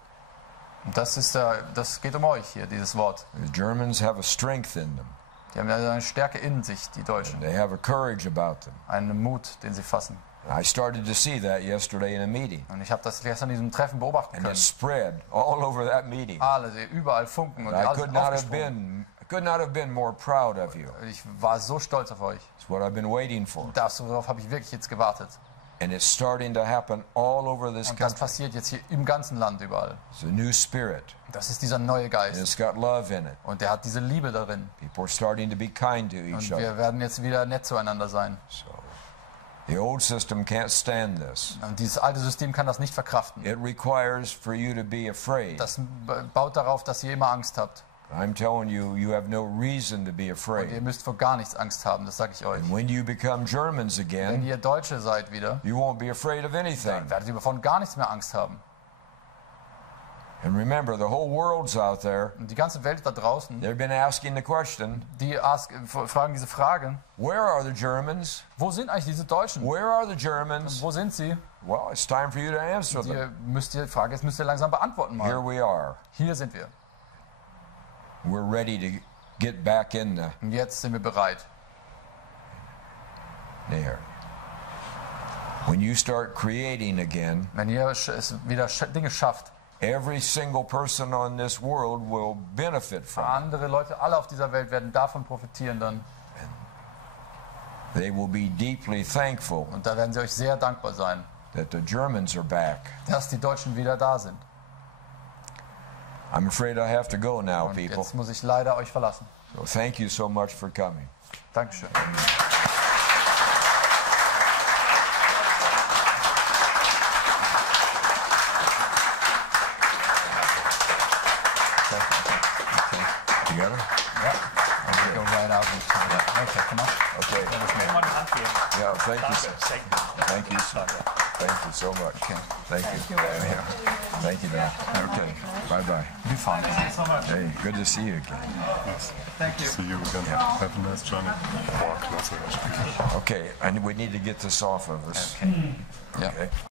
Das geht um euch hier, dieses Wort. The Germans have a strength in them. Die haben eine Stärke in sich, die Deutschen. And they have a courage about them. Einen Mut, den sie fassen. And I started to see that yesterday in a meeting. Und ich habe das gestern in diesem Treffen beobachten können. And it spread all over that meeting. Alle, überall Funken und alles aufgesprungen. I could not have been more proud of you. Ich war so stolz auf euch. It's what I've been waiting for. Darauf habe ich wirklich jetzt gewartet. And it's starting to happen all over this Und das country. passiert jetzt hier im ganzen Land überall. It's a new spirit. Das ist dieser neue And Geist. it's got love in it. Und der hat diese Liebe darin. People are starting to be kind to each Und other. wir werden jetzt wieder nett zueinander sein. So, the old system can't stand this. Und dieses alte System kann das nicht verkraften. It requires for you to be afraid. Das baut darauf, dass ihr immer Angst habt. I'm telling you, you have no reason to be Und ihr afraid. müsst vor gar nichts Angst haben, das sage ich euch. And when you become Germans Wenn again, ihr Deutsche seid wieder, you won't be afraid of dann anything. werdet ihr davon gar nichts mehr Angst haben. And remember, the whole world's out there. Und die ganze Welt da draußen, They've been asking the question, die fragen diese Frage, where are the Germans? wo sind eigentlich diese Deutschen? Where are the Germans? Wo sind sie? Well, it's time for you to answer them. Die Frage jetzt müsst ihr langsam beantworten Here mal. we are. Hier sind wir. We're ready to get back in the Und jetzt sind wir bereit. there. When you start creating again, Wenn ihr es wieder Dinge schafft, every single person on this world will benefit from it. andere Leute, alle auf dieser Welt werden davon profitieren dann. They will be deeply thankful Und da werden sie euch sehr dankbar sein, that the Germans are back. dass die Deutschen wieder da sind. I'm afraid I have to go now, Und people. jetzt muss ich leider euch verlassen. So thank you so much for coming. Dankeschön. Together? Ja. I'll go right out. Okay, come on. Okay. Yeah, thank you. Thank you. Thank you so much. Okay. Thank you. Yeah. Thank you, man. Okay. Bye-bye. Be fine. Hey, good to see you again. Thank you. See you again. Have a nice journey. Okay, and we need to get this off of us. Yeah. Okay.